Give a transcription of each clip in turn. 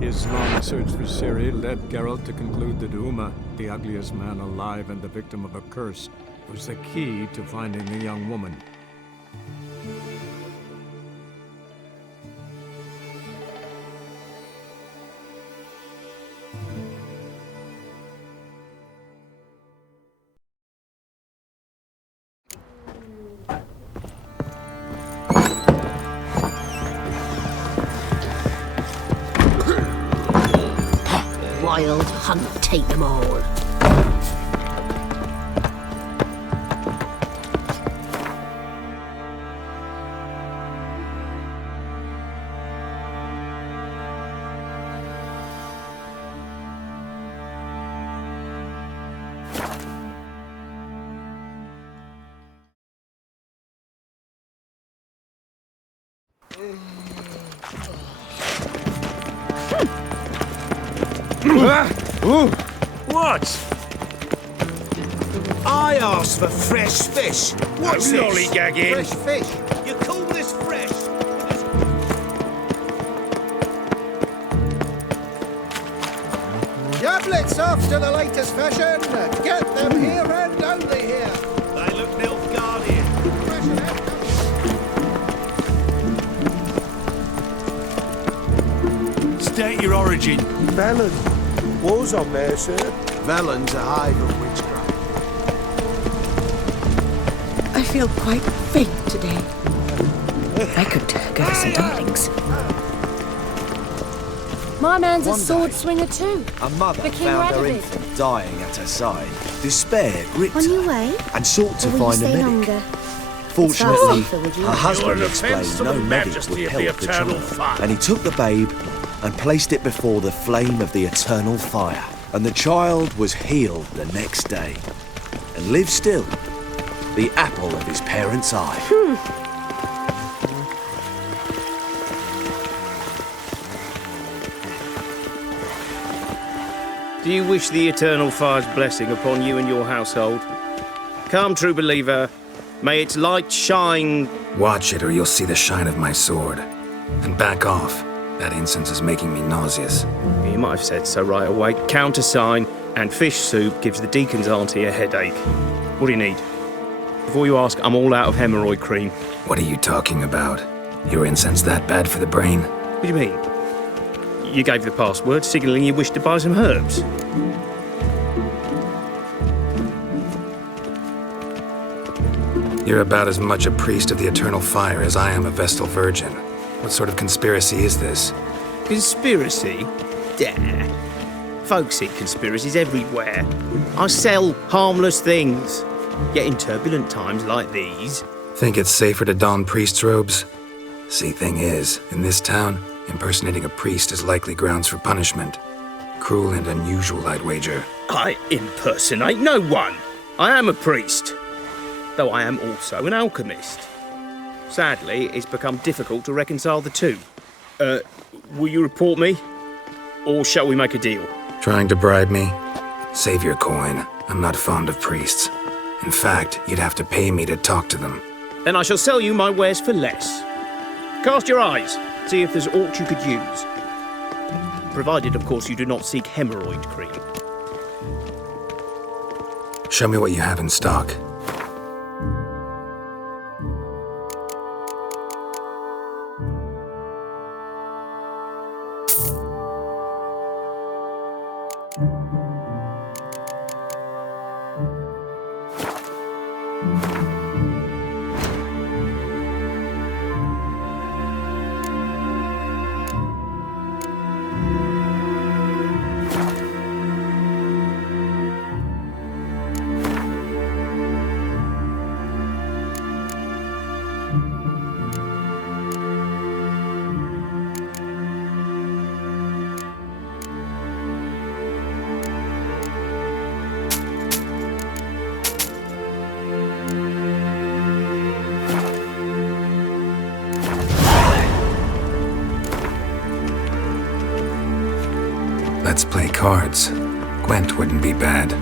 His long search for Ciri led Geralt to conclude that Uma, the ugliest man alive and the victim of a curse, was the key to finding the young woman. Wild hunt, take them all. What? I asked for fresh fish. What's this? Lollygagging. Fresh fish. You call this fresh? Yablets after the latest fashion. Get them here and only here. They look Nilfgaardian. State your origin. Velen. War's on there, sir. Velen's a hive of witchcraft. I feel quite faint today. I could go for some dumplings. My man's a One sword day, swinger too. A mother The king found her Radovid. infant dying at her side. Despair gripped On your her way? and sought to Or will you find a stay medic. longer? Fortunately, safer with you. her husband You're an explained offence to no the medic majesty would of the help the eternal child, fire. and he took the babe and placed it before the flame of the eternal fire. And the child was healed the next day, and lived still, the apple of his parents' eye. Do you wish the eternal fire's blessing upon you and your household? Come, true believer, may its light shine. Watch it or you'll see the shine of my sword. And back off. That incense is making me nauseous. You might have said so right away. Countersign and fish soup gives the deacon's auntie a headache. What do you need? Before you ask, I'm all out of hemorrhoid cream. What are you talking about? Your incense that bad for the brain? What do you mean? You gave the password, signalling you wished to buy some herbs. You're about as much a priest of the eternal fire as I am a Vestal virgin. What sort of conspiracy is this? Conspiracy? Dah. Folks see conspiracies everywhere. I sell harmless things. Yet in turbulent times like these... Think it's safer to don priest's robes? See, thing is, in this town, impersonating a priest is likely grounds for punishment. Cruel and unusual, I'd wager. I impersonate no one. I am a priest. Though I am also an alchemist. Sadly, it's become difficult to reconcile the two. Will you report me? Or shall we make a deal? Trying to bribe me? Save your coin. I'm not fond of priests. In fact, you'd have to pay me to talk to them. Then I shall sell you my wares for less. Cast your eyes. See if there's aught you could use. Provided, of course, you do not seek hemorrhoid cream. Show me what you have in stock. Let's play cards. Gwent wouldn't be bad.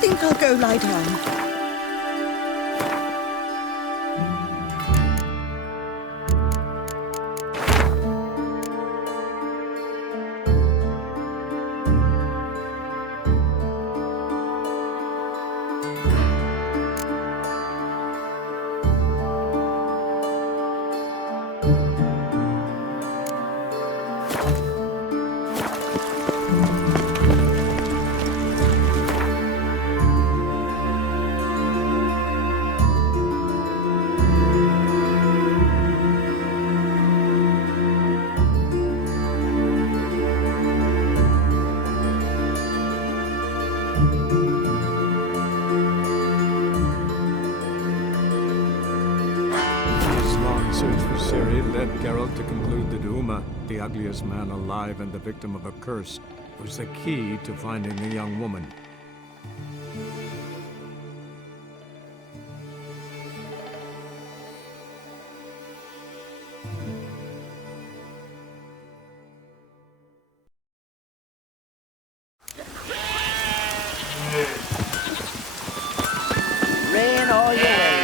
Think I'll go lie down. His long search for Ciri led Geralt to conclude that Uma, the ugliest man alive and the victim of a curse, was the key to finding the young woman. Rain all your way.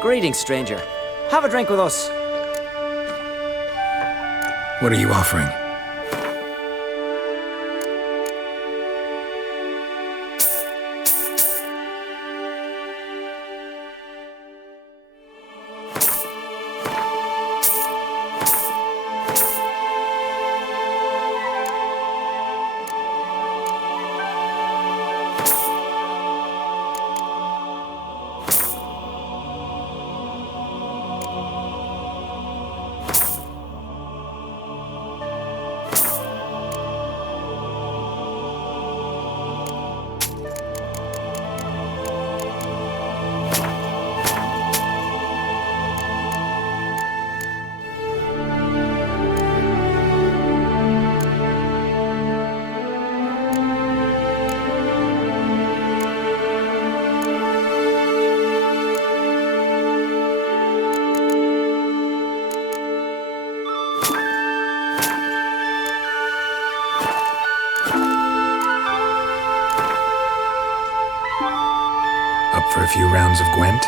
Greetings, stranger. Have a drink with us. What are you offering? Up for a few rounds of Gwent?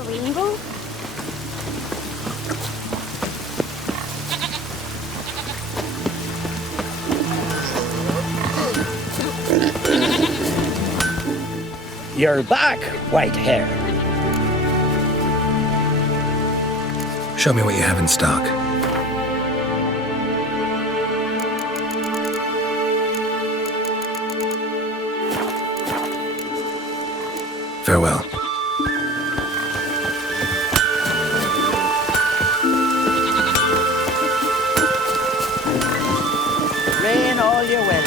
a rainbow? You're back, white hair. Show me what you have in stock. Farewell. Rain all your will.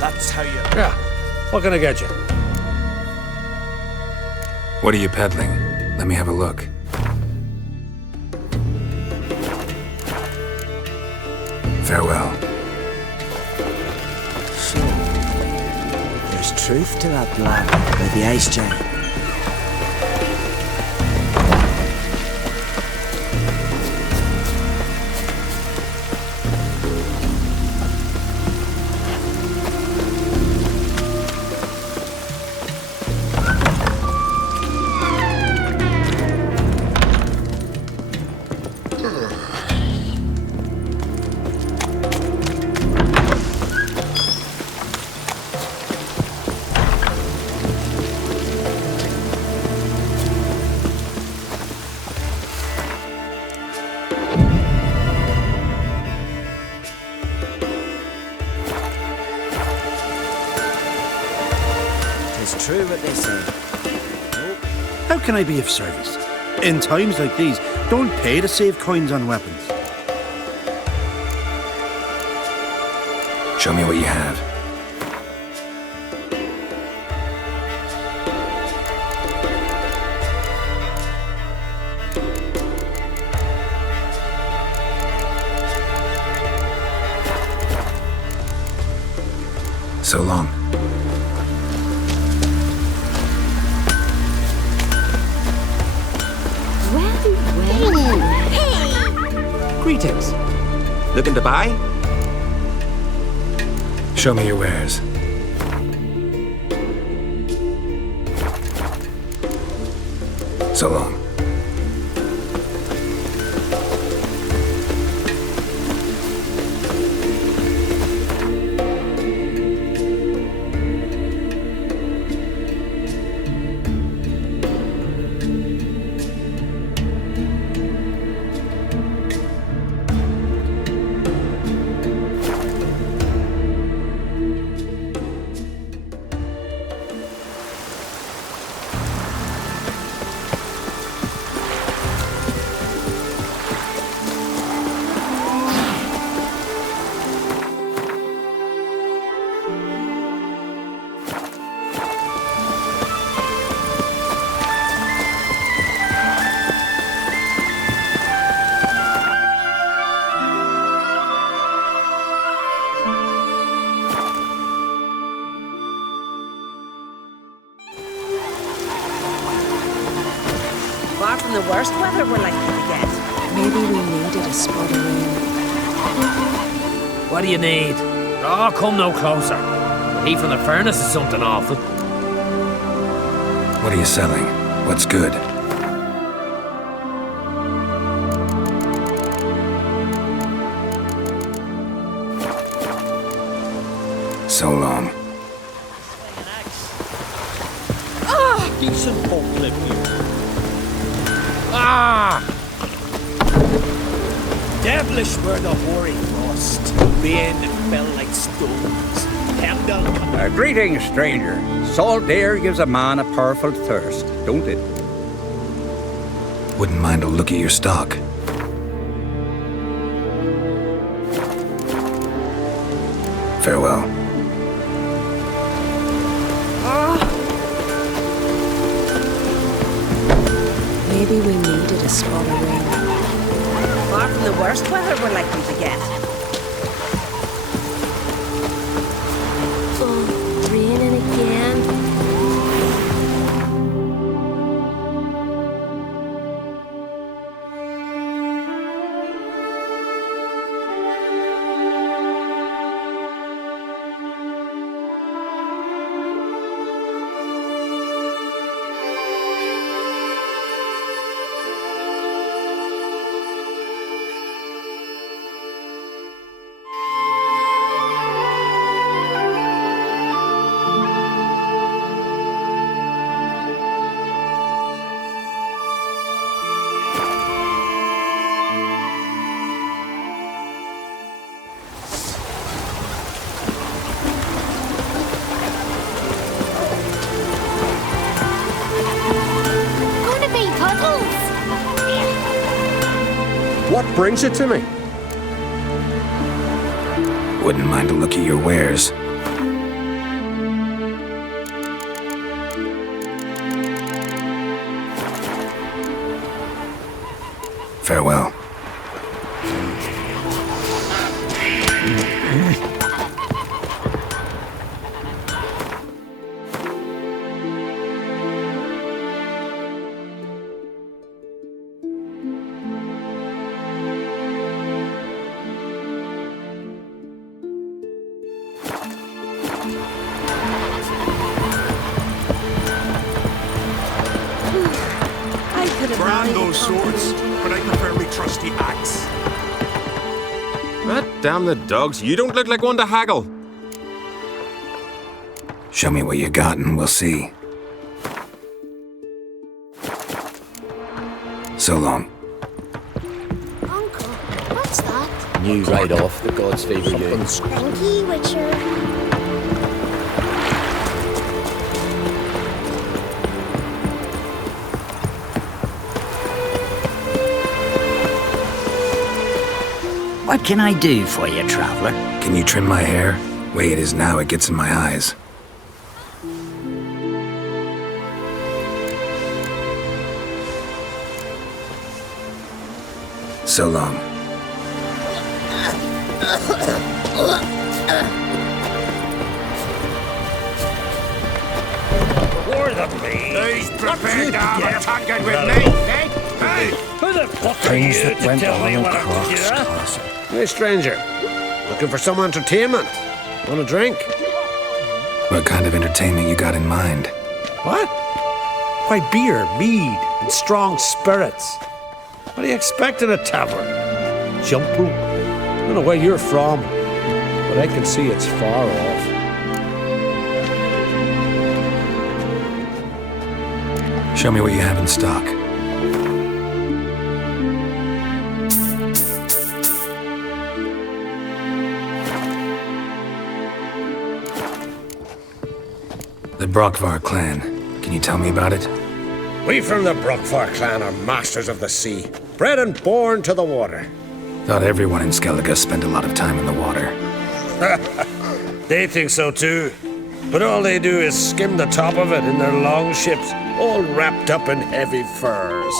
That's how you... Yeah. What can I get you? What are you peddling? Let me have a look. Farewell. So, there's truth to that blab with the ice giant. It's true what they say. How can I be of service? In times like these, don't pay to save coins on weapons. Show me what you have. So long. Well. Hey! Greetings. Looking to buy? Show me your wares. So long. Apart from the worst weather we're likely to get. Maybe we needed a spot of rain. What do you need? Oh, come no closer. Heat from the furnace is something awful. What are you selling? What's good? So long. Decent forklift here. Ah! Devilish were the hoary frost. Rain fell like stones. Hemdall. Greetings, stranger. Salt air gives a man a powerful thirst, don't it? Wouldn't mind a look at your stock. Farewell. the worst weather we're likely to get. Oh, raining again. What brings you to me? Wouldn't mind a look at your wares. Farewell. Brand those swords, but I prefer me trusty axe. Damn the dogs, you don't look like one to haggle. Show me what you got and we'll see. So long. Uncle, what's that? New right off, the gods favour you. Thank you, Witcher. What can I do for you, traveler? Can you trim my hair? Way it is now, it gets in my eyes. So long. For the please, prepare to have a target with me, eh? Hey! Who the fuck are you to tell me what I'm doing? Hey, stranger. Looking for some entertainment? Want a drink? What kind of entertainment you got in mind? What? Why, beer, mead, and strong spirits. What do you expect in a tavern? Jumpo? I don't know where you're from, but I can see it's far off. Show me what you have in stock. The Brockvar clan. Can you tell me about it? We from the Brockvar clan are masters of the sea, bred and born to the water. Thought everyone in Skellige spent a lot of time in the water. They think so too, but all they do is skim the top of it in their long ships, all wrapped up in heavy furs.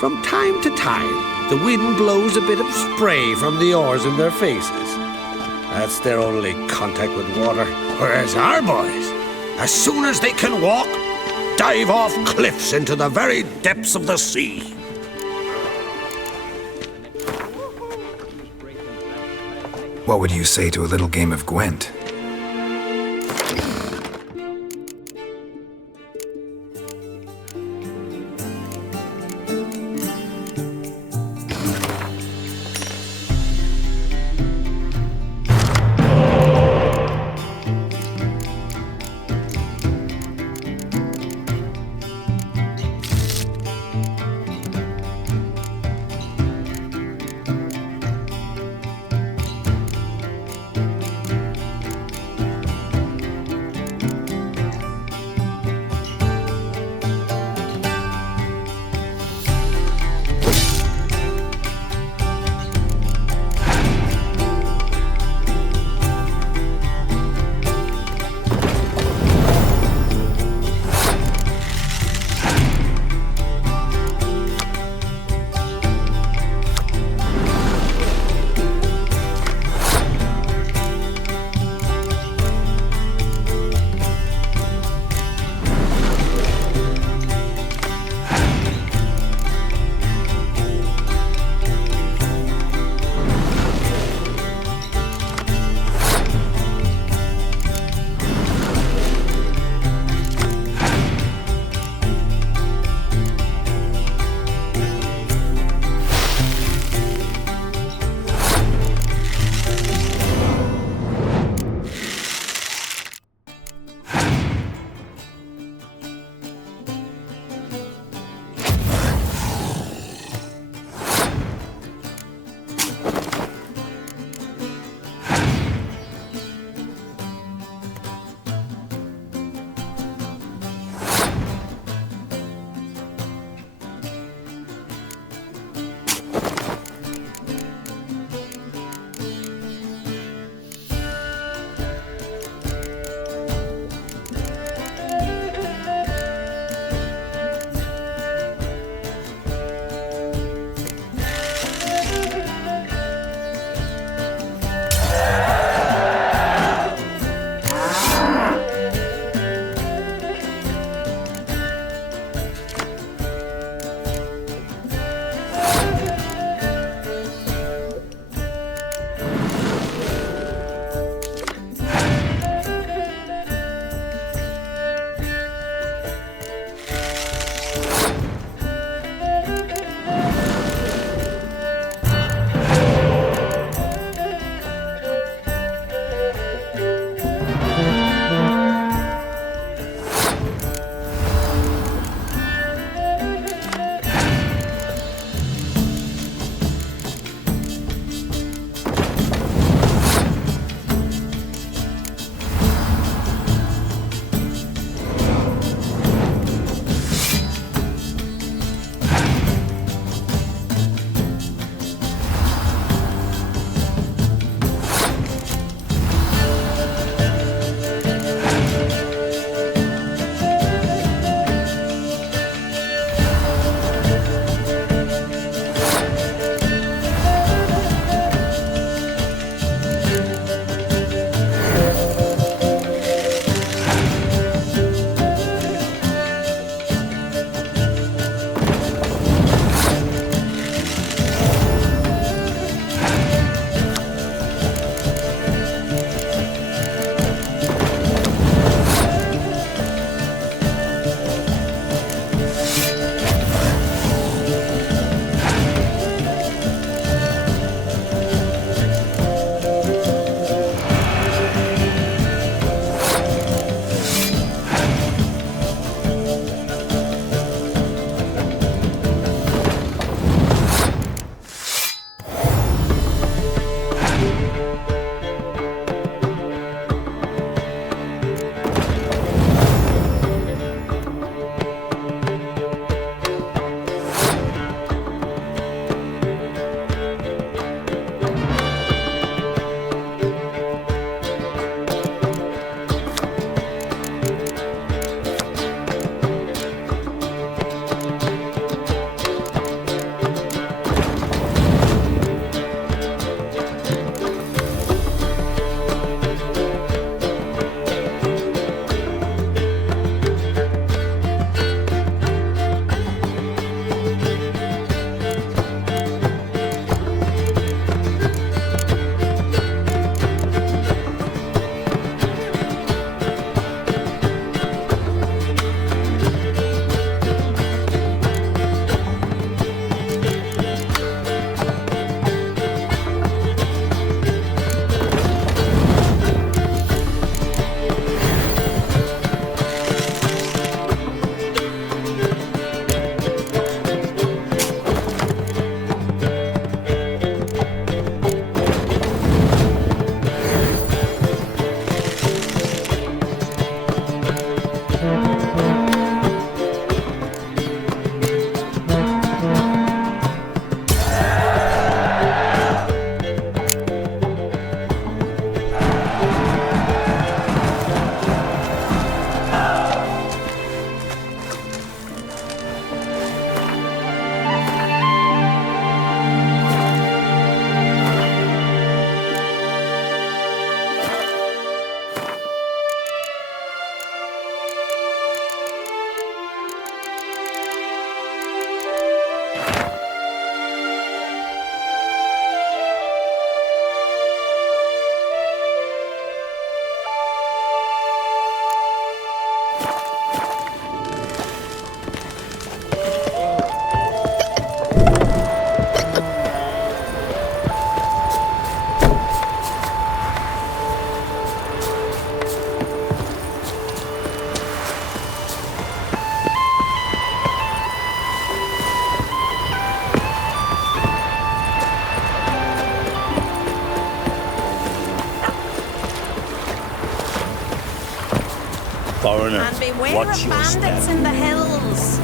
From time to time, the wind blows a bit of spray from the oars in their faces. That's their only contact with water. Whereas our boys, as soon as they can walk, dive off cliffs into the very depths of the sea. What would you say to a little game of Gwent? Foreigner, And beware watch of your bandits step. in the hills.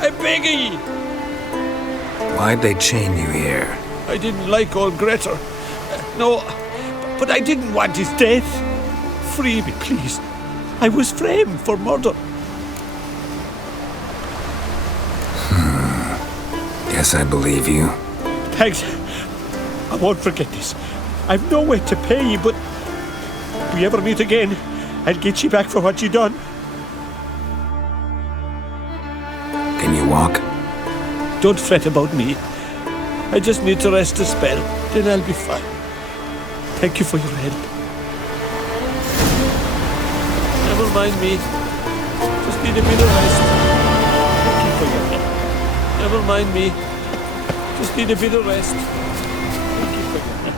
I'm begging ye. Why'd they chain you here? I didn't like old Grettir. No, but I didn't want his death. Free me, please. I was framed for murder. Guess I believe you. Thanks. I won't forget this. I've no way to pay you, but if we ever meet again, I'll get you back for what you done. Can you walk? Don't fret about me. I just need to rest a spell, then I'll be fine. Thank you for your help. Never mind me. Just need a bit of rest. Thank you for your help. Never mind me. Just need a bit of rest. Thank you for your help.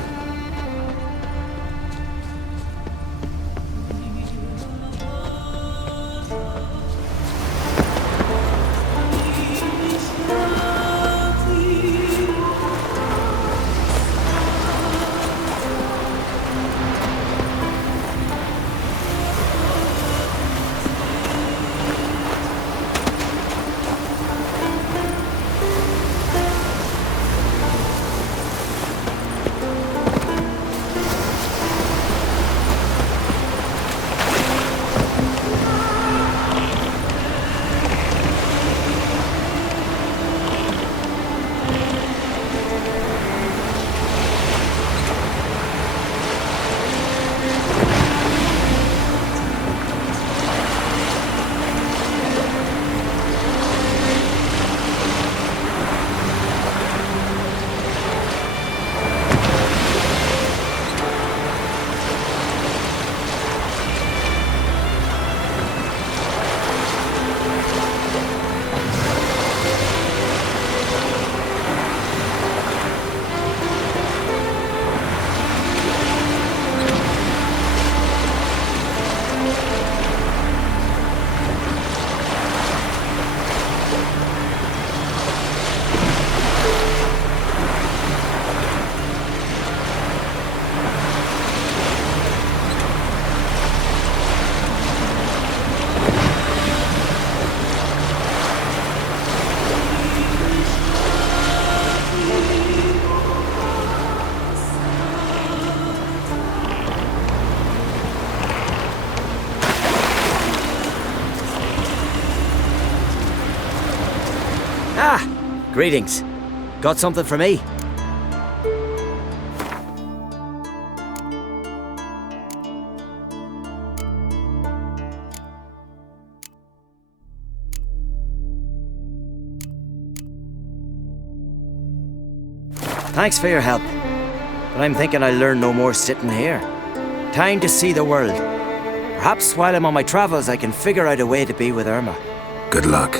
Greetings. Got something for me? Thanks for your help. But I'm thinking I'll learn no more sitting here. Time to see the world. Perhaps while I'm on my travels I can figure out a way to be with Irma. Good luck.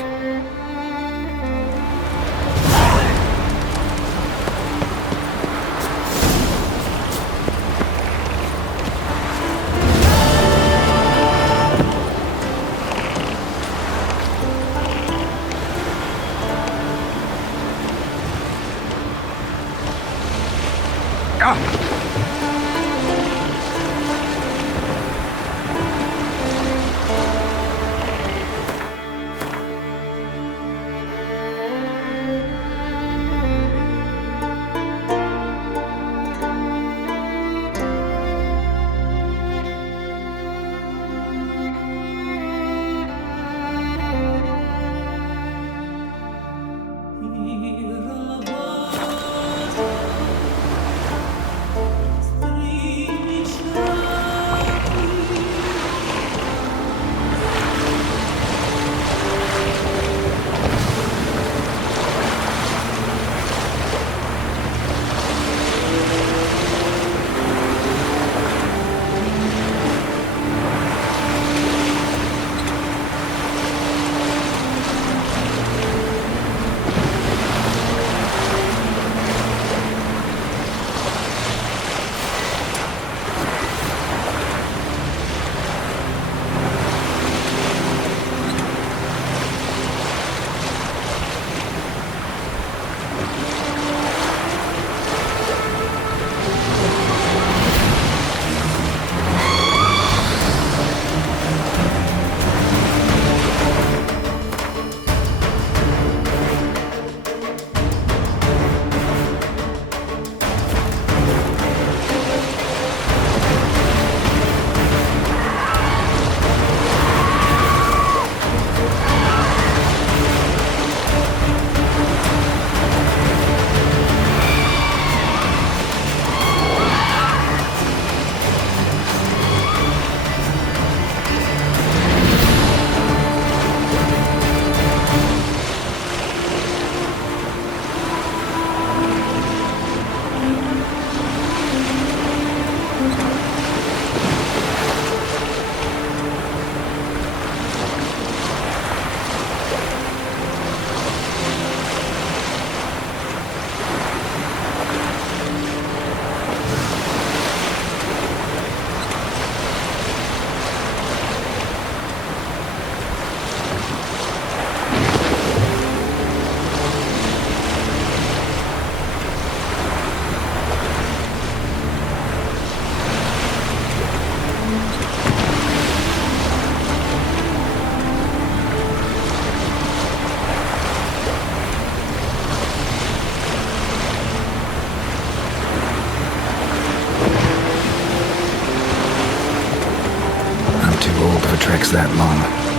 treks that long.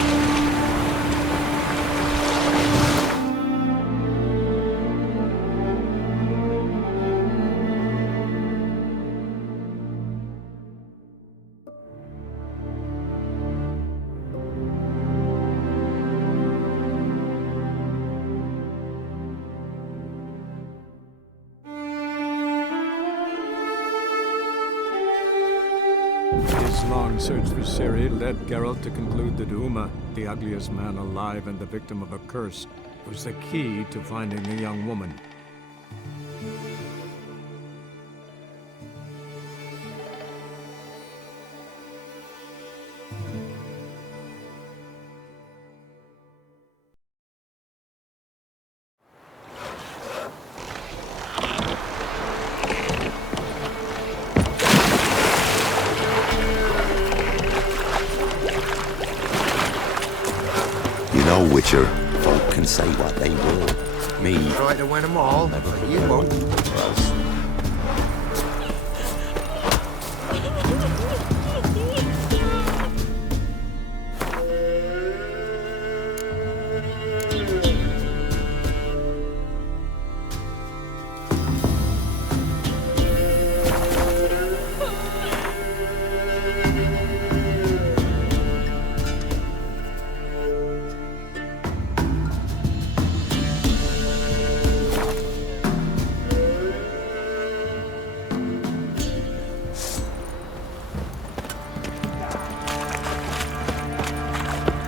His long search for Ciri led Geralt to conclude that Uma, the ugliest man alive and the victim of a curse, was the key to finding the young woman. Witcher, folk can say what they will. Me, try to win them all, but you won't.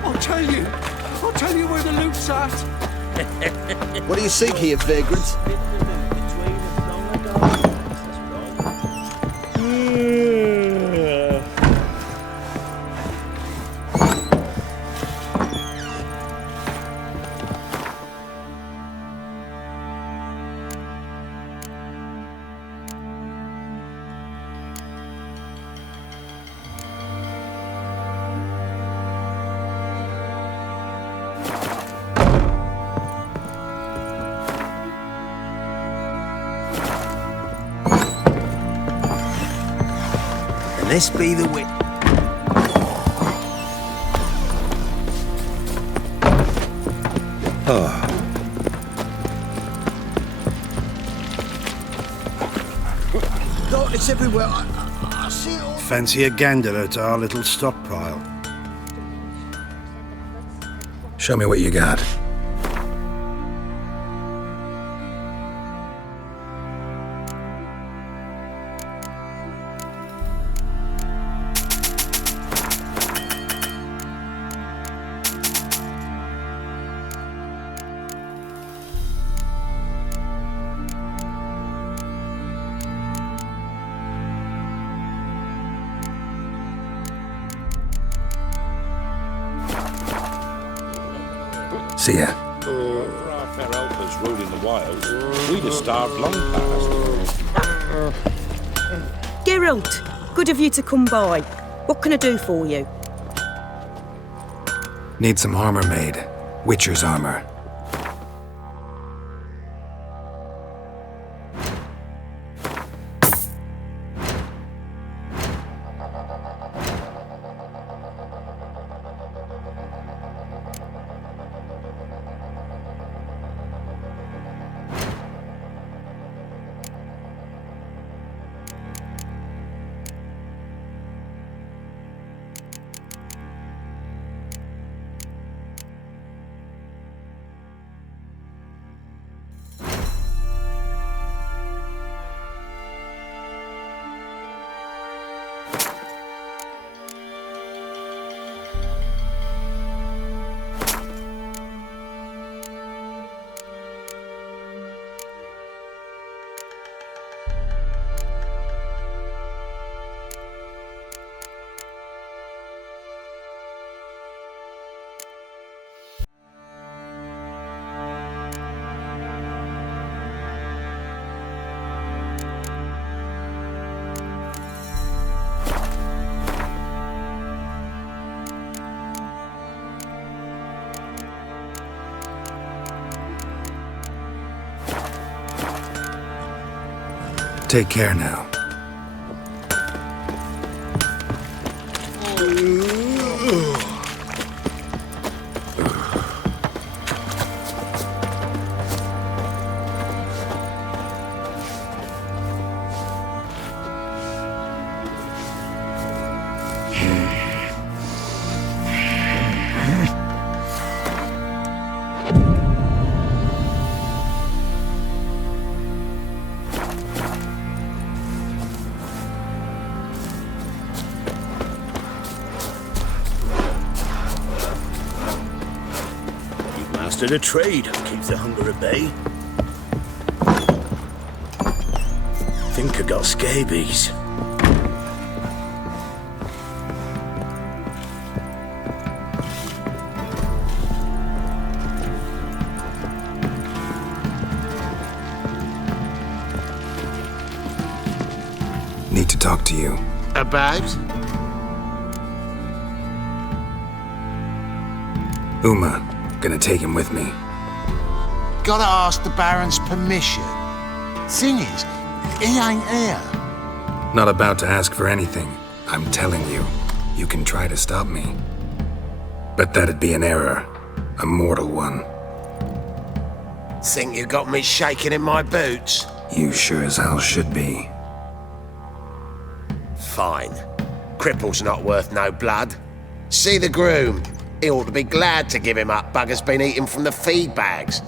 I'll tell you where the loot's at. What do you seek here, vagrants? This be the way. Darkness everywhere. I see it all. Fancy a gander at our little stockpile? Show me what you got. See ya. For our fair helpers ruling the wilds, we'd have starved long past. Geralt, good of you to come by. What can I do for you? Need some armor made. Witcher's armor. Take care now. You've mastered a trade. Keeps the hunger at bay. Think I got scabies. Need to talk to you. About? Uma. Gonna take him with me. Gotta ask the Baron's permission. Thing is, he ain't here. Not about to ask for anything. I'm telling you, you can try to stop me. But that'd be an error. A mortal one. Think you got me shaking in my boots? You sure as hell should be. Fine. Cripple's not worth no blood. See the groom. He ought to be glad to give him up. Bugger's been eating from the feed bags.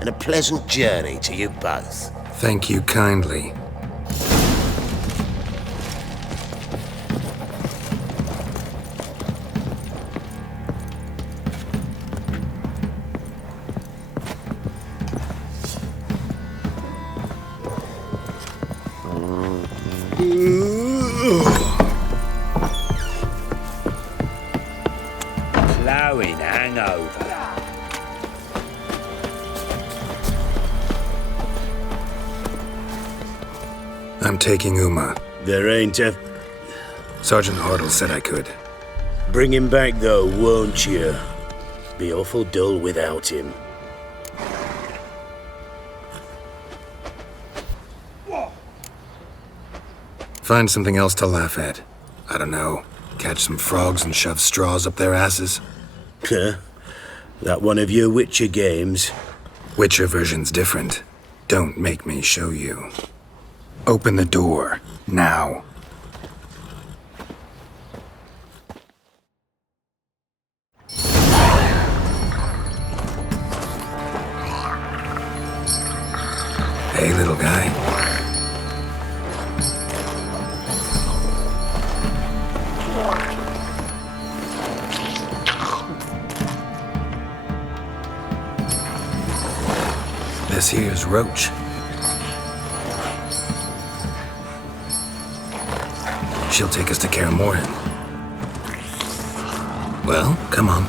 And a pleasant journey to you both. Thank you kindly. Ploughing hangover. I'm taking Uma. There ain't a... Sergeant Hartle said I could. Bring him back though, won't you? Be awful dull without him. Find something else to laugh at. I don't know. Catch some frogs and shove straws up their asses. Huh? That one of your Witcher games? Witcher version's different. Don't make me show you. Open the door. Now. Hey, little guy. This here's Roach. She'll take us to Kaer Morhen. Well, come on.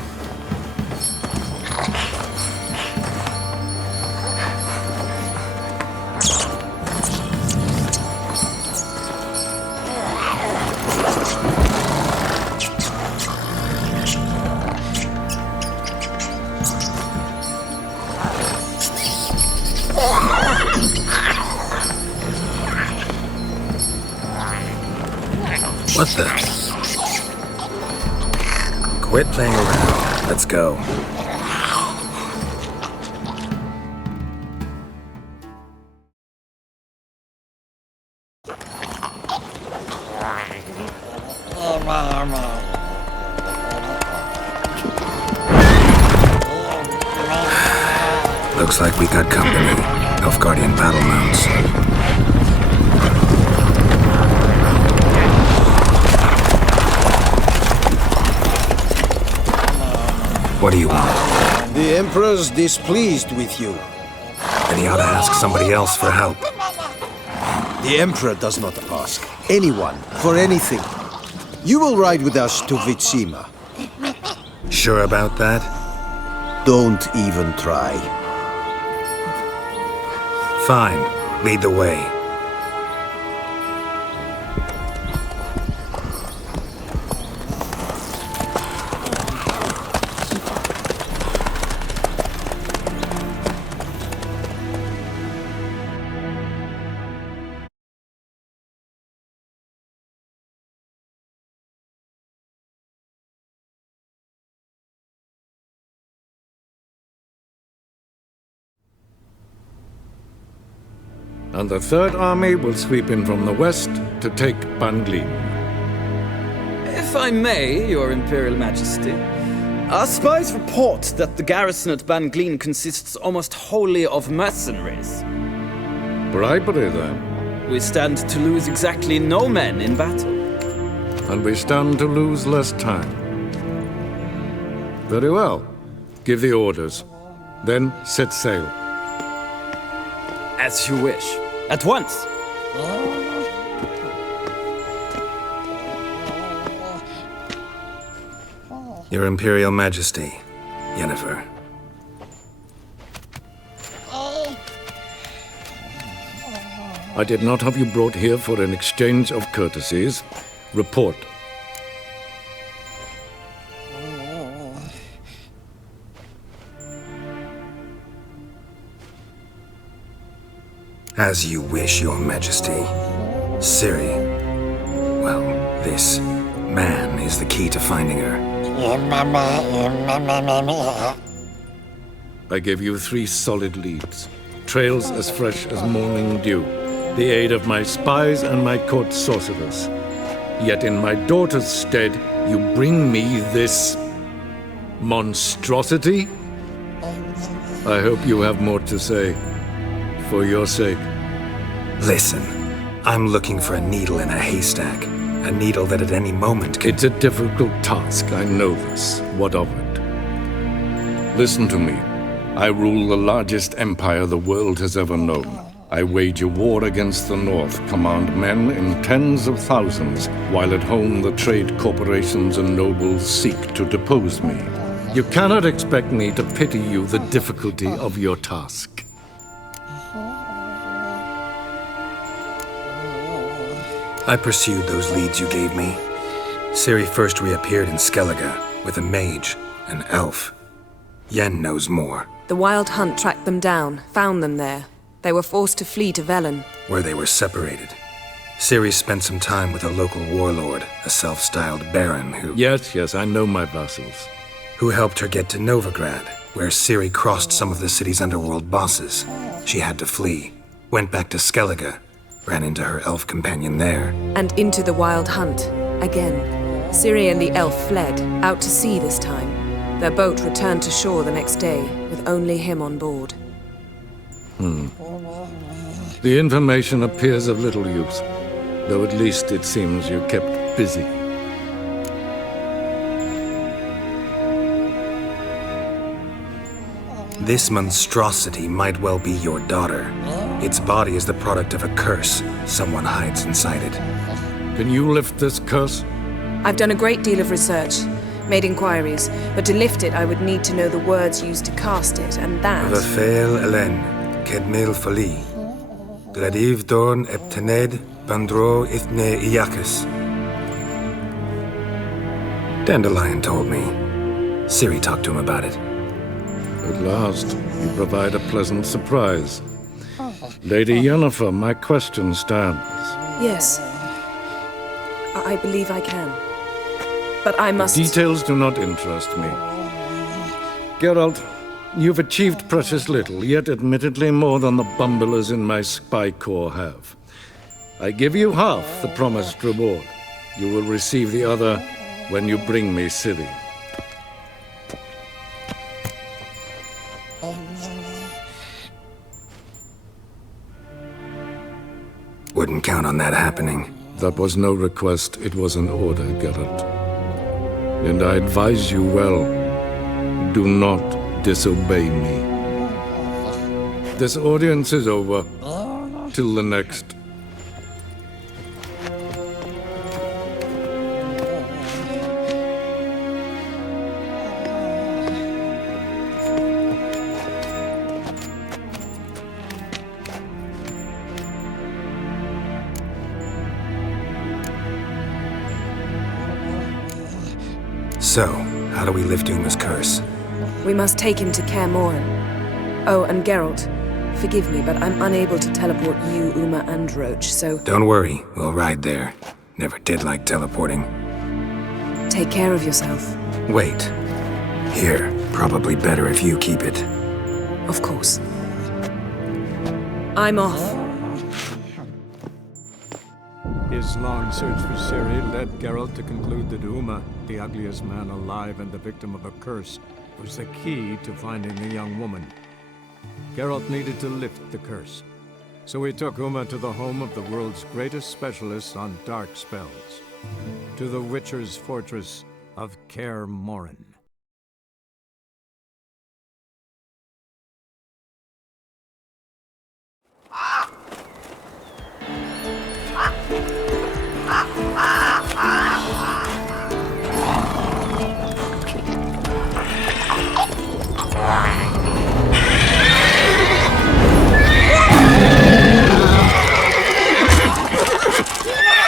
What the? Quit playing around. Let's go. Looks like we got company. Nilfgaardian battle mounts. What do you want? The Emperor's displeased with you. Then he ought to ask somebody else for help. The Emperor does not ask anyone for anything. You will ride with us to Vitsima. Sure about that? Don't even try. Fine. Lead the way. And the Third Army will sweep in from the west to take Banglim. If I may, Your Imperial Majesty, Our spies report that the garrison at Banglin consists almost wholly of mercenaries. Bribery, then? We stand to lose exactly no men in battle. And we stand to lose less time. Very well. Give the orders. Then set sail. As you wish. At once! Your Imperial Majesty, Yennefer. I did not have you brought here for an exchange of courtesies. Report. As you wish, Your Majesty. Ciri. Well, this man is the key to finding her. I gave you 3 solid leads. Trails as fresh as morning dew. The aid of my spies and my court sorcerers. Yet in my daughter's stead, you bring me this monstrosity? I hope you have more to say. For your sake. Listen, I'm looking for a needle in a haystack. A needle that at any moment can... It's a difficult task, I know this. What of it? Listen to me. I rule the largest empire the world has ever known. I wage a war against the North, command men in tens of thousands, while at home the trade corporations and nobles seek to depose me. You cannot expect me to pity you the difficulty of your task. I pursued those leads you gave me. Ciri first reappeared in Skellige with a mage, an elf. Yen knows more. The Wild Hunt tracked them down, found them there. They were forced to flee to Velen, where they were separated. Ciri spent some time with a local warlord, a self-styled baron who... Yes, I know my vassals. Who helped her get to Novigrad, where Ciri crossed some of the city's underworld bosses. She had to flee, went back to Skellige, ran into her elf companion there. and into the Wild Hunt, again. Ciri and the elf fled, out to sea this time. Their boat returned to shore the next day, with only him on board. The information appears of little use, though at least it seems you kept busy. This monstrosity might well be your daughter. Its body is the product of a curse someone hides inside it. Can you lift this curse? I've done a great deal of research, made inquiries, but to lift it I would need to know the words used to cast it, and that... Vafael Elen, Kedmil Fali, Gladiv Dorn Eptened, Bandro Ithne Iakis. Dandelion told me. Ciri talked to him about it. At last, you provide a pleasant surprise. Lady Yennefer, my question stands. Yes. I believe I can. But I must... Details do not interest me. Geralt, you've achieved precious little, yet admittedly more than the bumblers in my spy corps have. I give you half the promised reward. You will receive the other when you bring me Ciri. Wouldn't count on that happening. That was no request, it was an order, Geralt. And I advise you well, do not disobey me. This audience is over. Till the next. So, how do we lift Uma's curse? We must take him to Kaer Morhen. Oh, and Geralt, forgive me, but I'm unable to teleport you, Uma, and Roach, so... Don't worry, we'll ride there. Never did like teleporting. Take care of yourself. Wait. Here, probably better if you keep it. Of course. I'm off. His long search for Ciri led Geralt to conclude that Uma the ugliest man alive and the victim of a curse was the key to finding the young woman. Geralt needed to lift the curse, so he took Uma to the home of the world's greatest specialist on dark spells, to the Witcher's fortress of Kaer Morhen.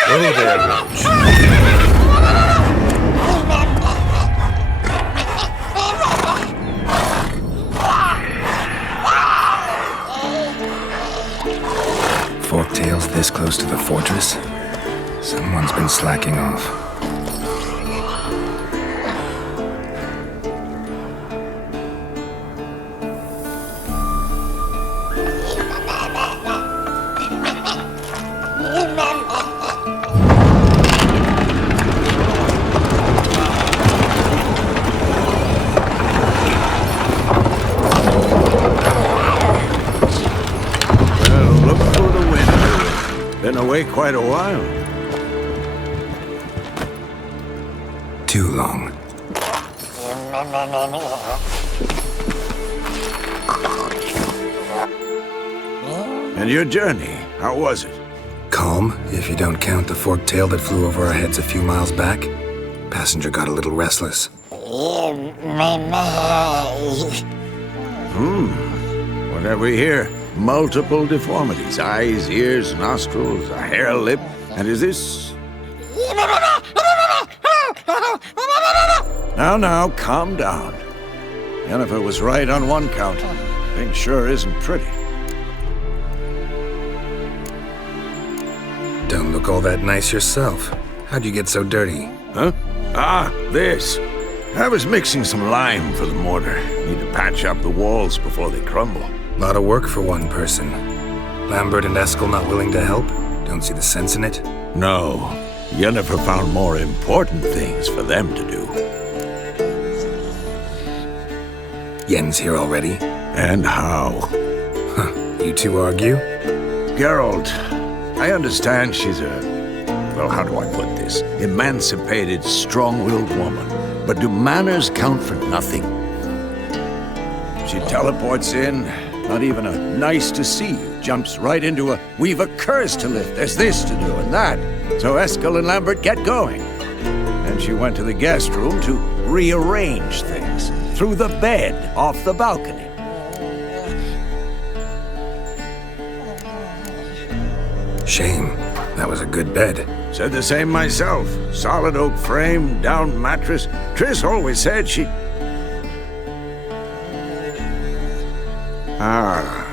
Hello there, Roach. Forktails this close to the fortress? Someone's been slacking off. Been away quite a while. Too long. And your journey, how was it? Calm, if you don't count the forktail that flew over our heads a few miles back. Passenger got a little restless. What have we here? Multiple deformities. Eyes, ears, nostrils, a hair lip. And is this... Now, calm down. Yennefer was right on one count. Thing sure isn't pretty. Don't look all that nice yourself. How'd you get so dirty? Huh? Ah, this. I was mixing some lime for the mortar. Need to patch up the walls before they crumble. Lot of work for one person. Lambert and Eskel not willing to help? Don't see the sense in it? No. Yennefer found more important things for them to do. Yen's here already? And how? Huh. You two argue? Geralt, I understand she's well, how do I put this? Emancipated, strong-willed woman. But do manners count for nothing? She teleports in, not even a nice to see you, jumps right into a we've a curse to lift, there's this to do and that. So Eskel and Lambert get going. And she went to the guest room to rearrange things. Through the bed, off the balcony. Shame. That was a good bed. Said the same myself. Solid oak frame, down mattress. Triss always said she... Ah,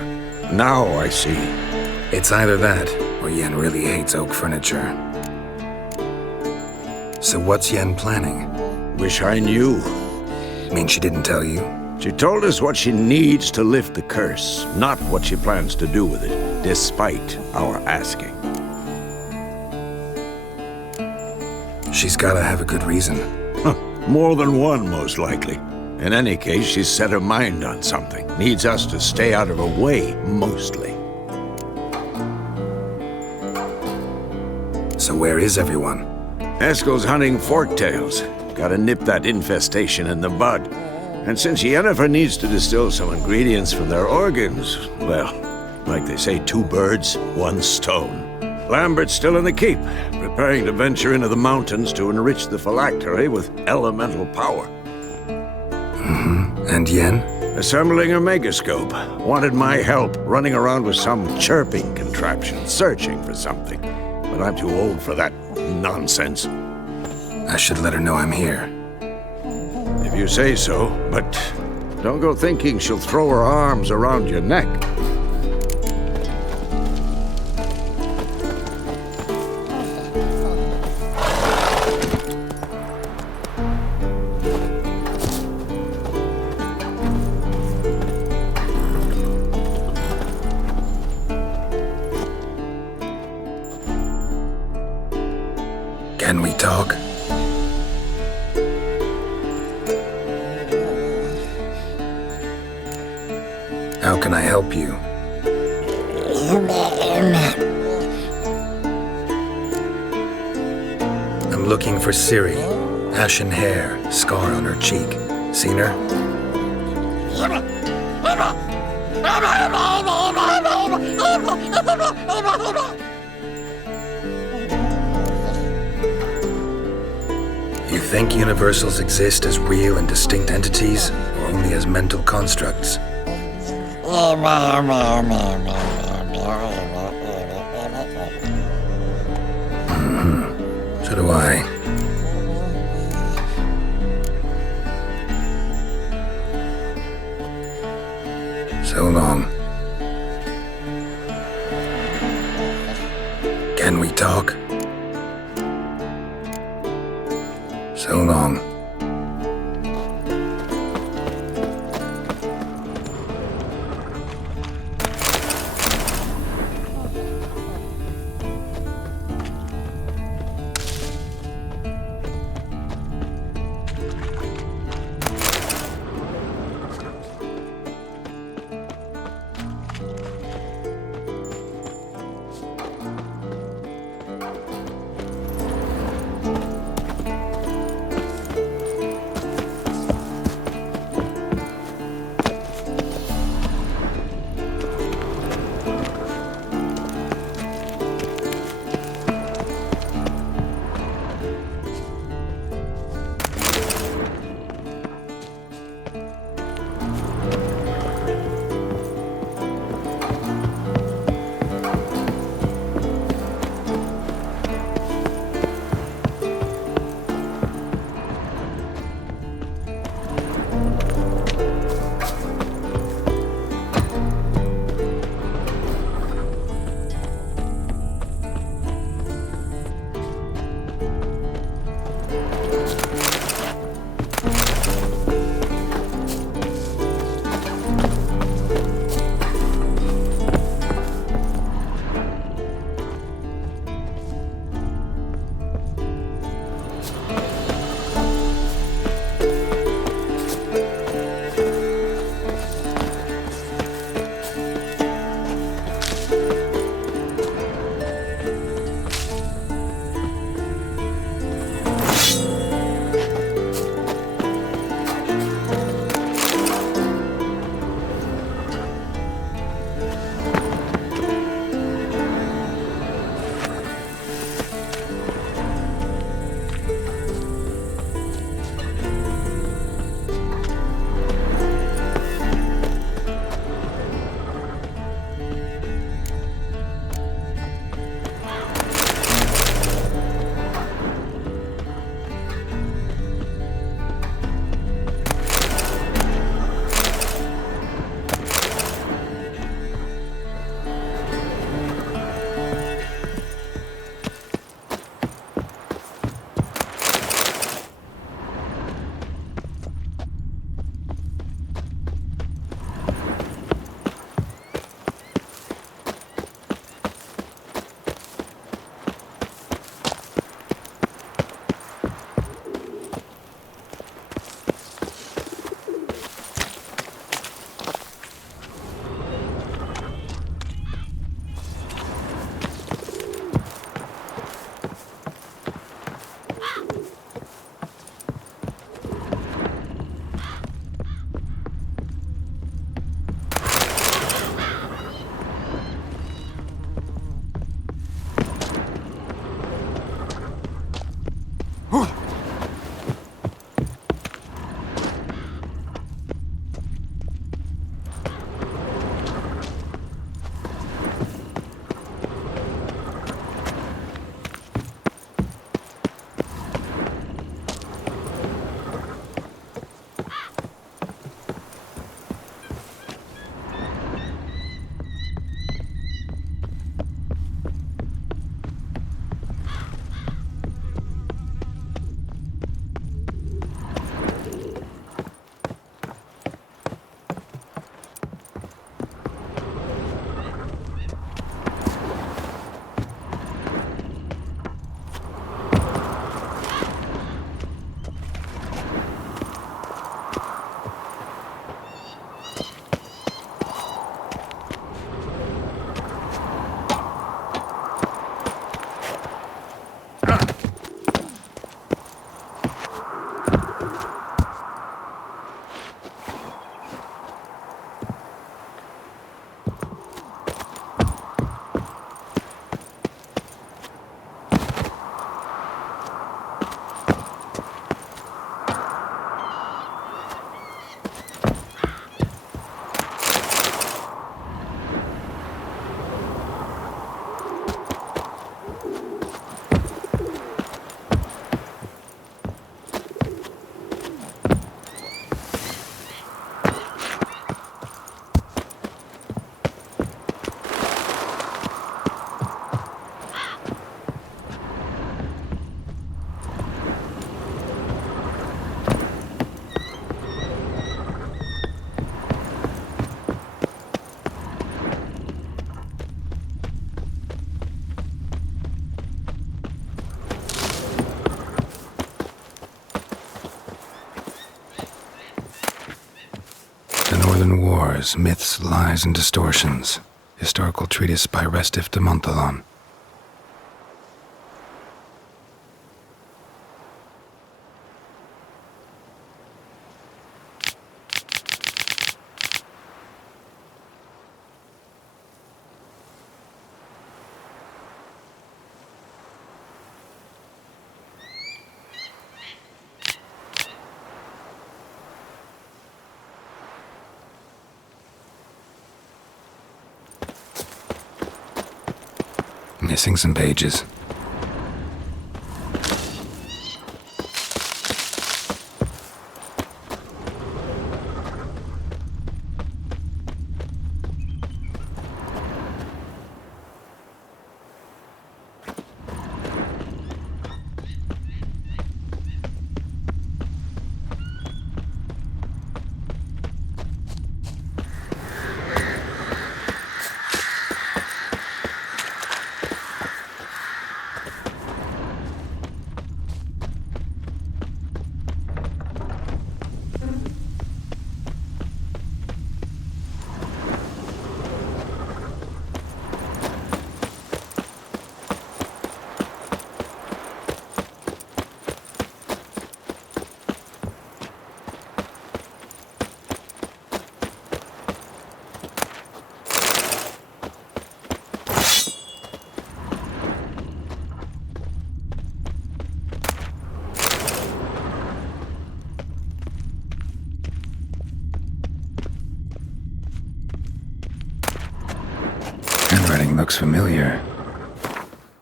now I see. It's either that, or Yen really hates oak furniture. So what's Yen planning? Wish I knew. Mean she didn't tell you? She told us what she needs to lift the curse, not what she plans to do with it, despite our asking. She's gotta have a good reason. More than one, most likely. In any case, she's set her mind on something. Needs us to stay out of her way, mostly. So where is everyone? Eskel's hunting forktails. Gotta nip that infestation in the bud. And since Yennefer needs to distill some ingredients from their organs, well, like they say, 2 birds, 1 stone. Lambert's still in the keep, preparing to venture into the mountains to enrich the phylactery with elemental power. And Yen? Assembling a megascope. Wanted my help running around with some chirping contraption, searching for something. But I'm too old for that nonsense. I should let her know I'm here. If you say so, but don't go thinking she'll throw her arms around your neck. Can we talk? How can I help you? I'm looking for Ciri. Ashen hair, scar on her cheek. Seen her? You think universals exist as real and distinct entities, or only as mental constructs? So do I. So long. Can we talk? So long. Northern Wars, Myths, Lies, and Distortions. Historical treatise by Restif de Montalon. Missing some pages. Handwriting looks familiar.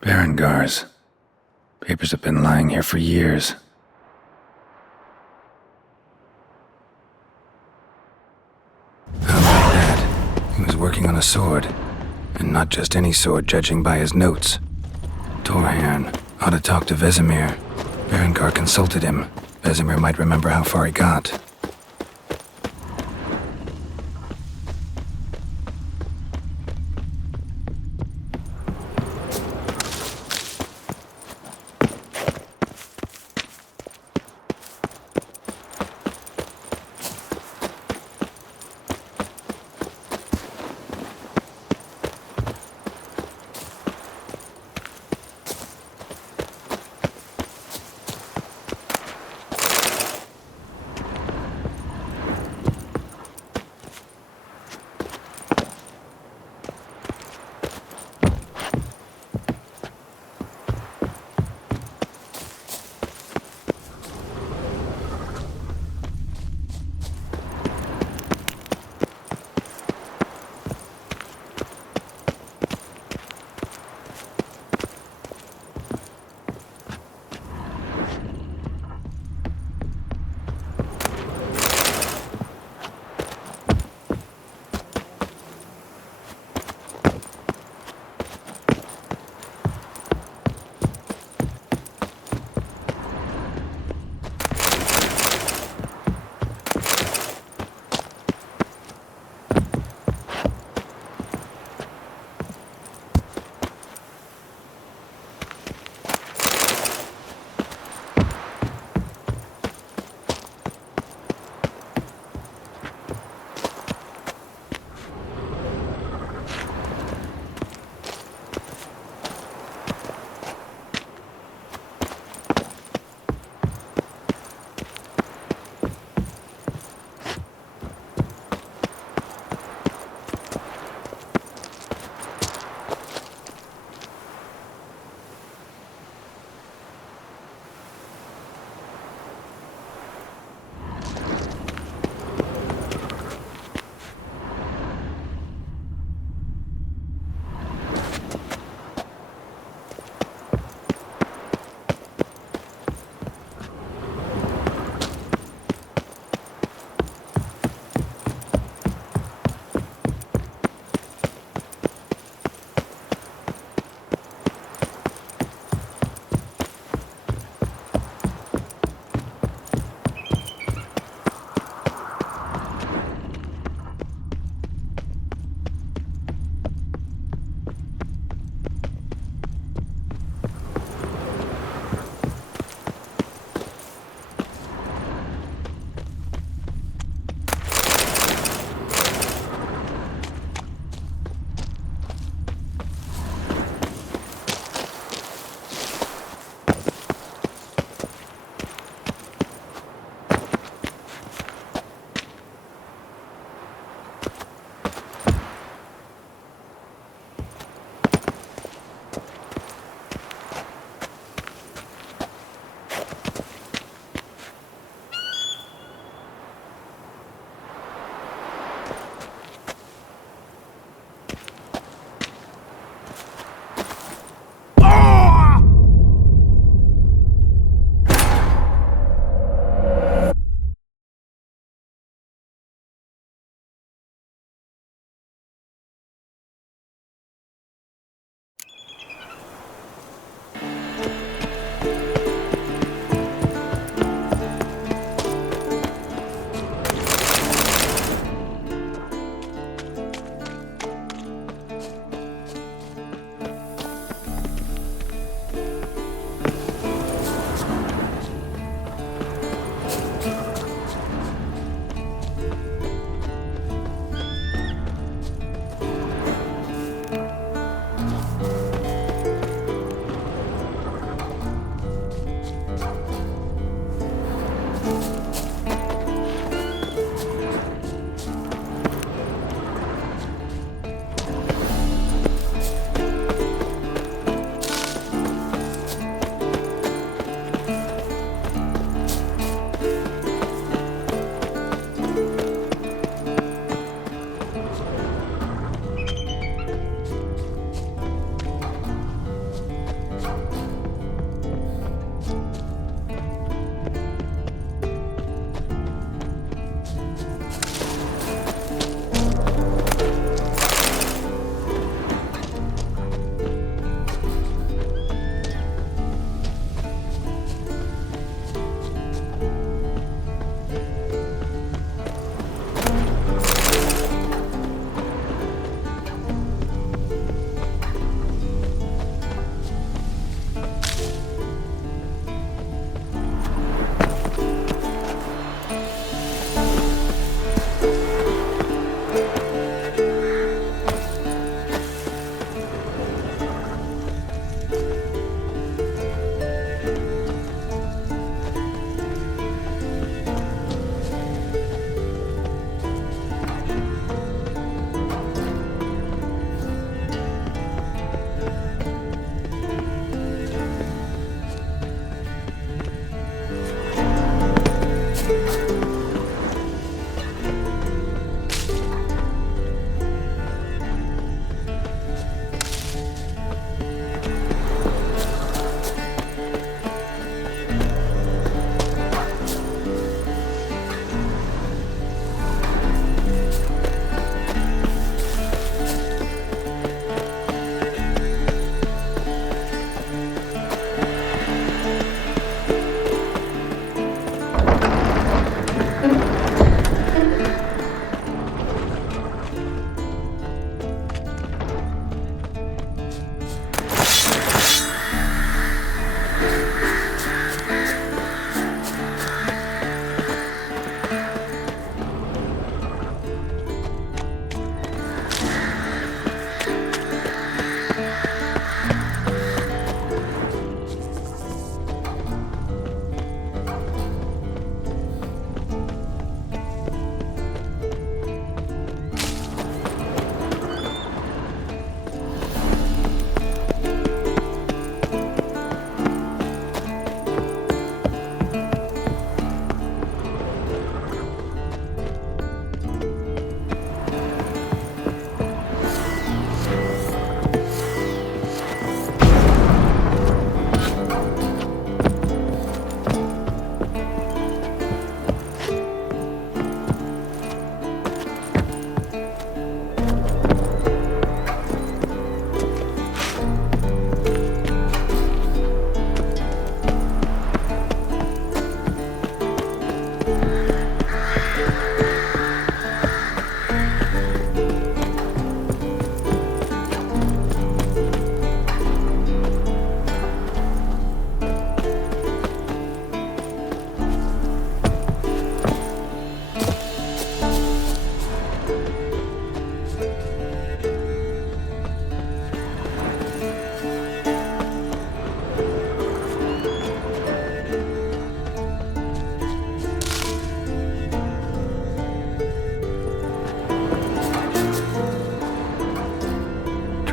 Berengars. Papers have been lying here for years. How about that? He was working on a sword. And not just any sword, judging by his notes. Torhan ought to talk to Vesemir. Berengar consulted him. Vesemir might remember how far he got.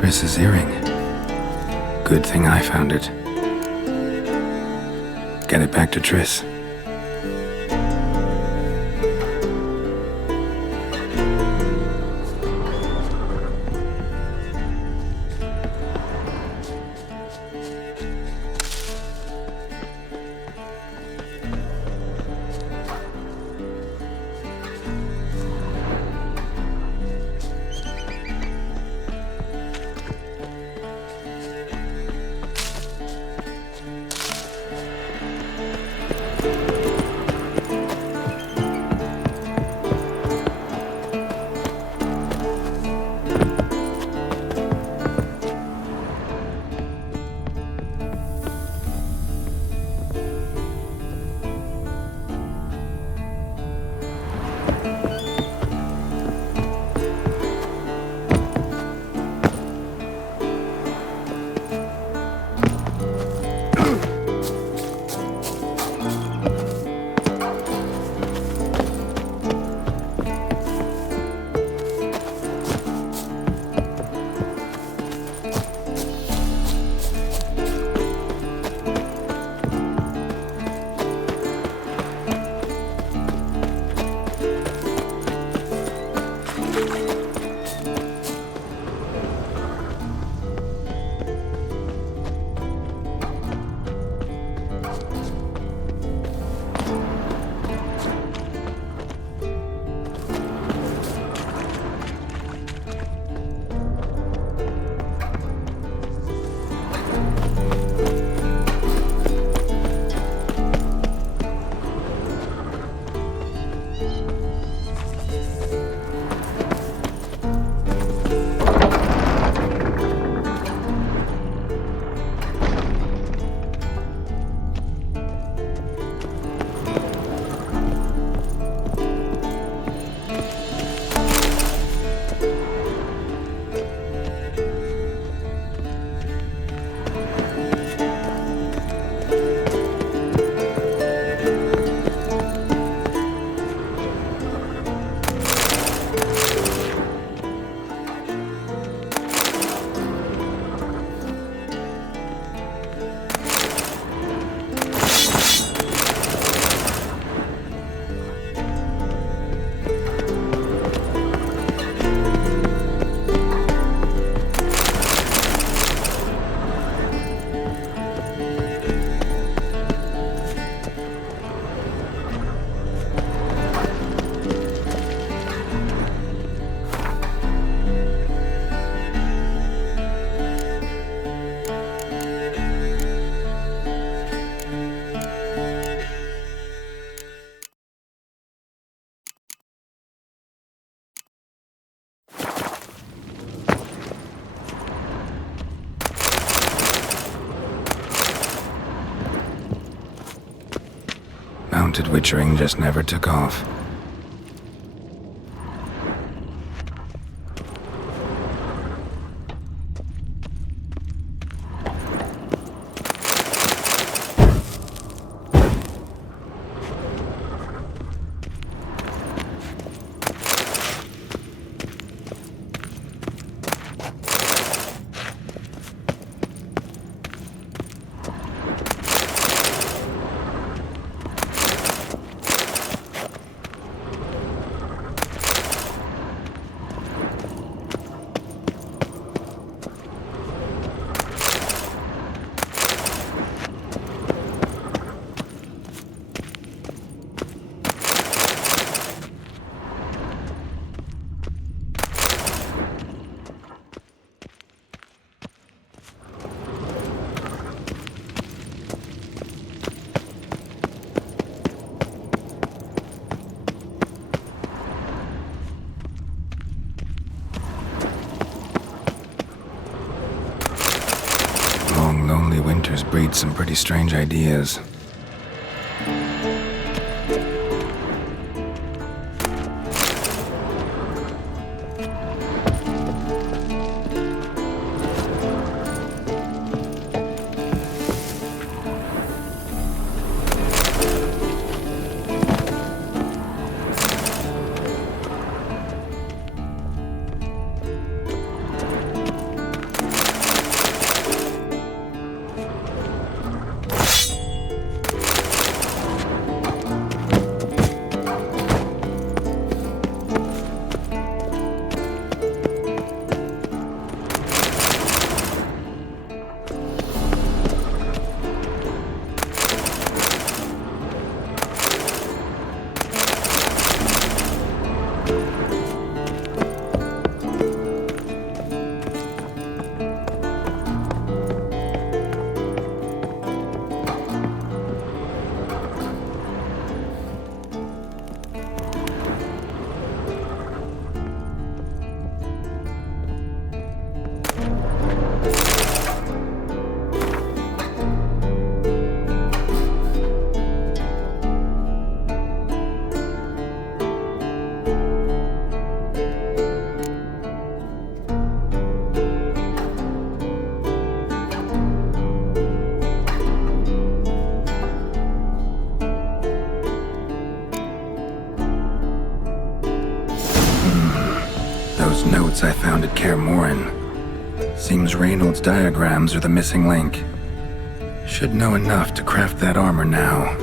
Triss's earring. Good thing I found it. Get it back to Triss. Mounted witchering just never took off. Lonely winters breed some pretty strange ideas. Those notes I found at Kaer Morhen. Seems Reynolds' diagrams are the missing link. Should know enough to craft that armor now.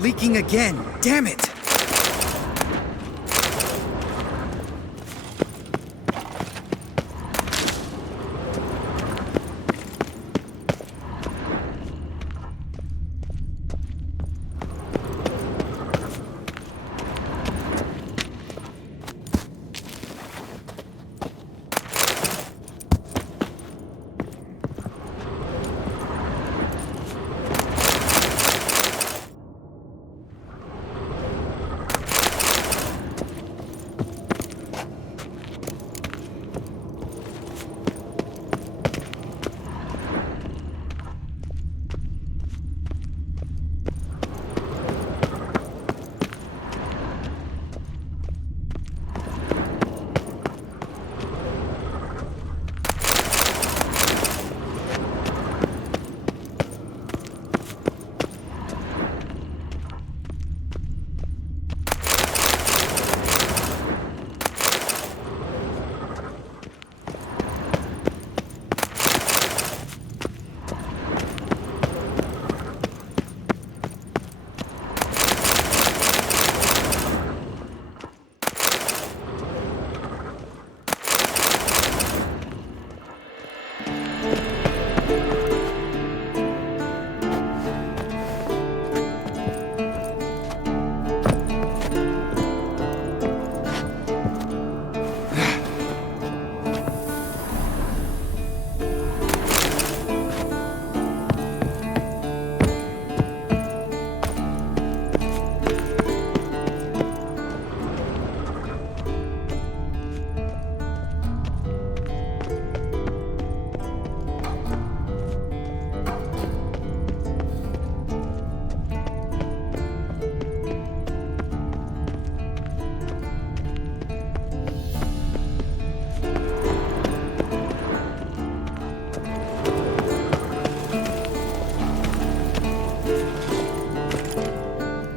Leaking again. Damn it!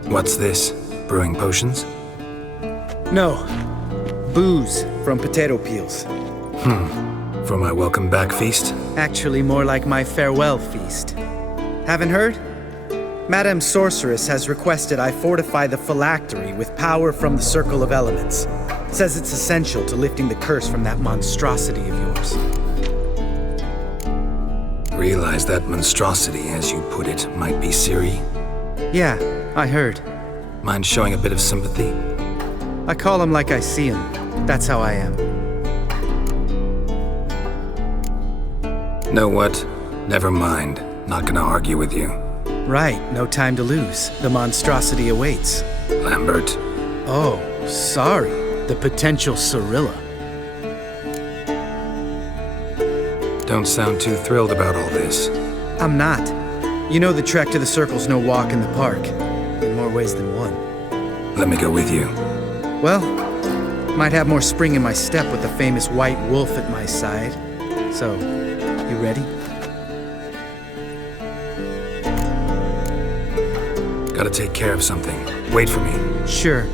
What's this? Brewing potions? No. Booze from potato peels. For my welcome back feast? Actually, more like my farewell feast. Haven't heard? Madame Sorceress has requested I fortify the phylactery with power from the Circle of Elements. Says it's essential to lifting the curse from that monstrosity of yours. Realize that monstrosity, as you put it, might be Ciri? Yeah, I heard. Mind showing a bit of sympathy? I call him like I see him. That's how I am. Know what? Never mind. Not gonna argue with you. Right, no time to lose. The monstrosity awaits. Lambert. Oh, sorry. The potential Cirilla. Don't sound too thrilled about all this. I'm not. You know the trek to the Circle's no walk in the park. In more ways than one. Let me go with you. Well, might have more spring in my step with the famous white wolf at my side. So, you ready? Gotta take care of something. Wait for me. Sure.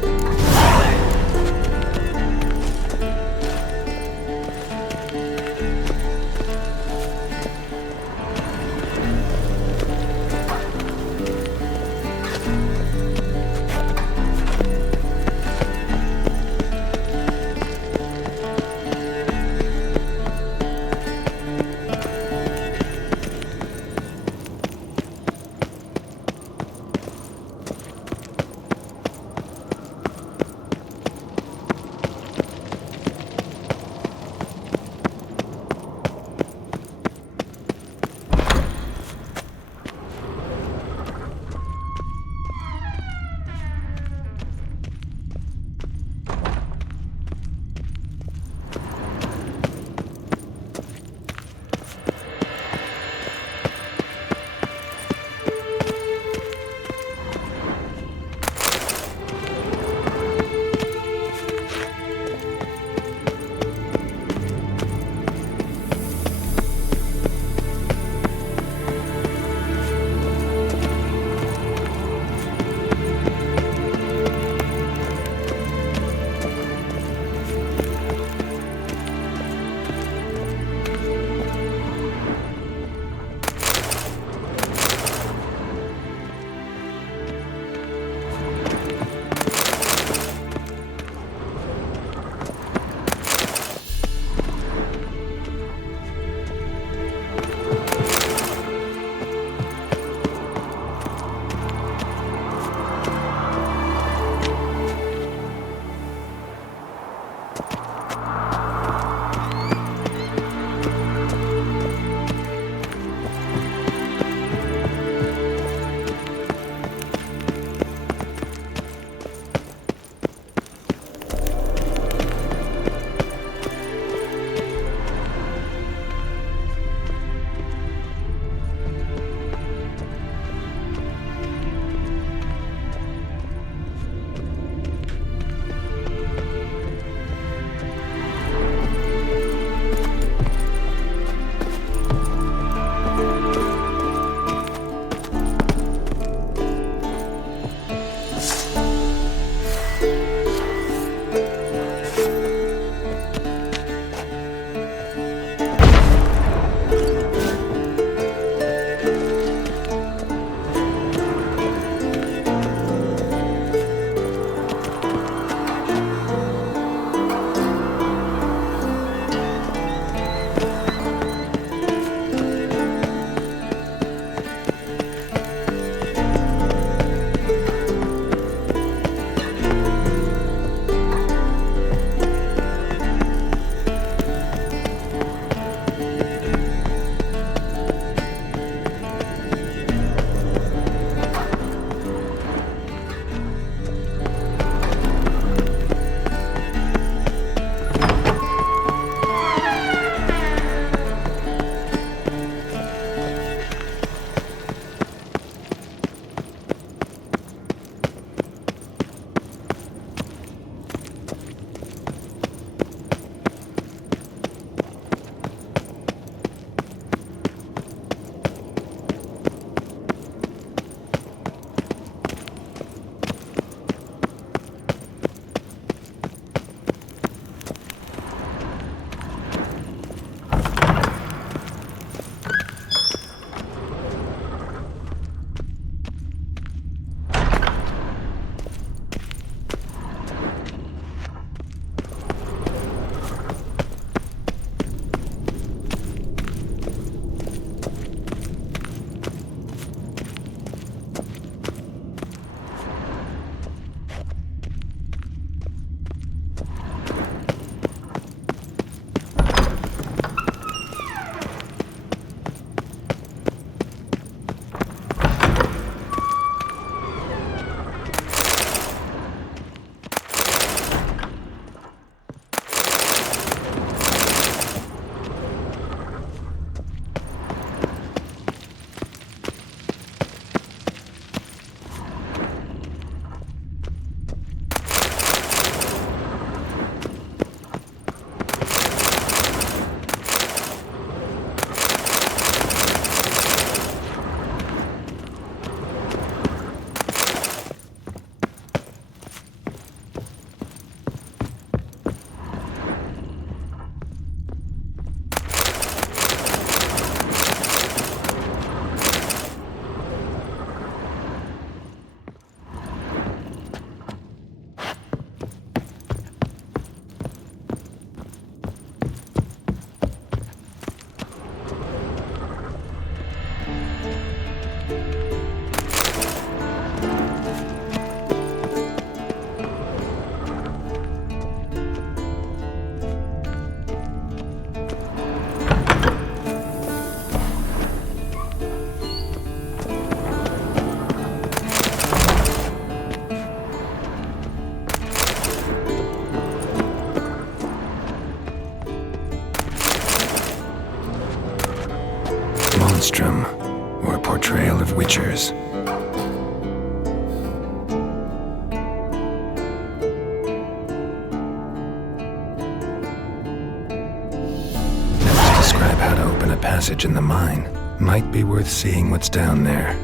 passage in the mine. Might be worth seeing what's down there.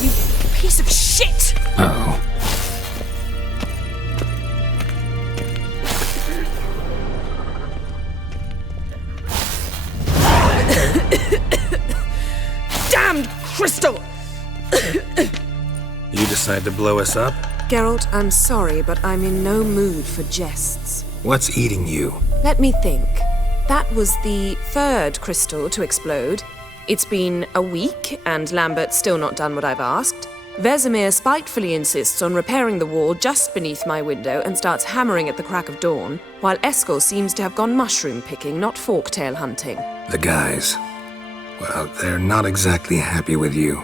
You piece of shit! Uh-oh. Damned crystal! You decide to blow us up? Geralt, I'm sorry, but I'm in no mood for jests. What's eating you? Let me think. That was the third crystal to explode. It's been a week, and Lambert's still not done what I've asked. Vesemir spitefully insists on repairing the wall just beneath my window and starts hammering at the crack of dawn, while Eskel seems to have gone mushroom picking, not forktail hunting. The guys. Well, they're not exactly happy with you.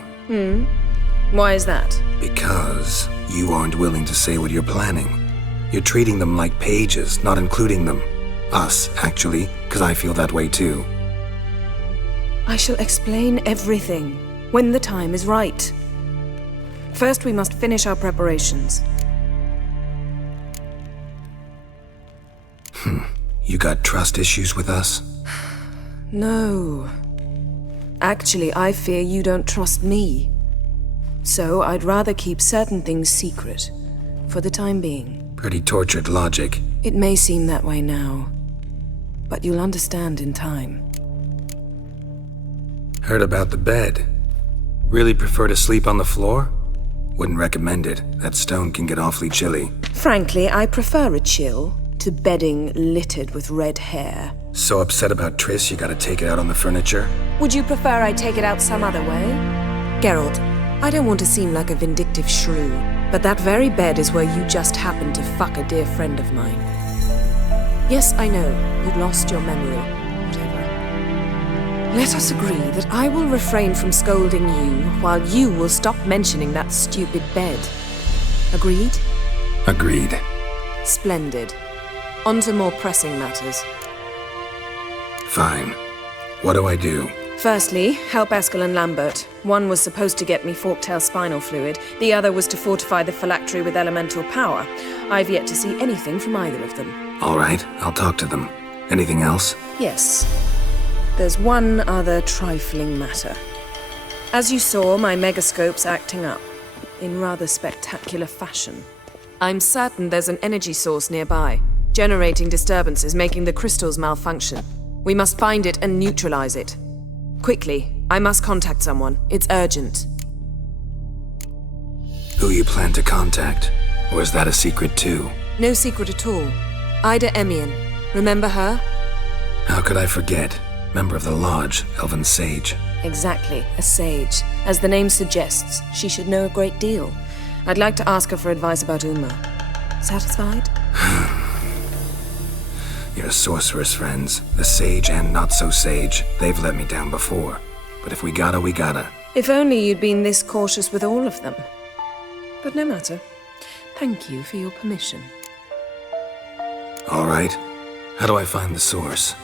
Why is that? Because you aren't willing to say what you're planning. You're treating them like pages, not including them. Us, actually, because I feel that way too. I shall explain everything when the time is right. First, we must finish our preparations. You got trust issues with us? No. Actually, I fear you don't trust me. So I'd rather keep certain things secret, for the time being. Pretty tortured logic. It may seem that way now, but you'll understand in time. Heard about the bed. Really prefer to sleep on the floor? Wouldn't recommend it. That stone can get awfully chilly. Frankly, I prefer a chill to bedding littered with red hair. So upset about Triss, you gotta take it out on the furniture? Would you prefer I take it out some other way? Geralt, I don't want to seem like a vindictive shrew, but that very bed is where you just happened to fuck a dear friend of mine. Yes, I know, you'd lost your memory. Whatever. Let us agree that I will refrain from scolding you, while you will stop mentioning that stupid bed. Agreed? Agreed. Splendid. On to more pressing matters. Fine. What do I do? Firstly, help Eskel and Lambert. One was supposed to get me forktail spinal fluid, the other was to fortify the phylactery with elemental power. I've yet to see anything from either of them. All right, I'll talk to them. Anything else? Yes. There's one other trifling matter. As you saw, my megascope's acting up, in rather spectacular fashion. I'm certain there's an energy source nearby, generating disturbances, making the crystals malfunction. We must find it and neutralize it. Quickly, I must contact someone. It's urgent. Who you plan to contact? Or is that a secret too? No secret at all. Ida Emian. Remember her? How could I forget? Member of the Lodge, Elven Sage. Exactly, a sage. As the name suggests, she should know a great deal. I'd like to ask her for advice about Uma. Satisfied? Your sorceress friends, the sage and not-so-sage, they've let me down before. But if we gotta, we gotta. If only you'd been this cautious with all of them. But no matter. Thank you for your permission. All right. How do I find the source?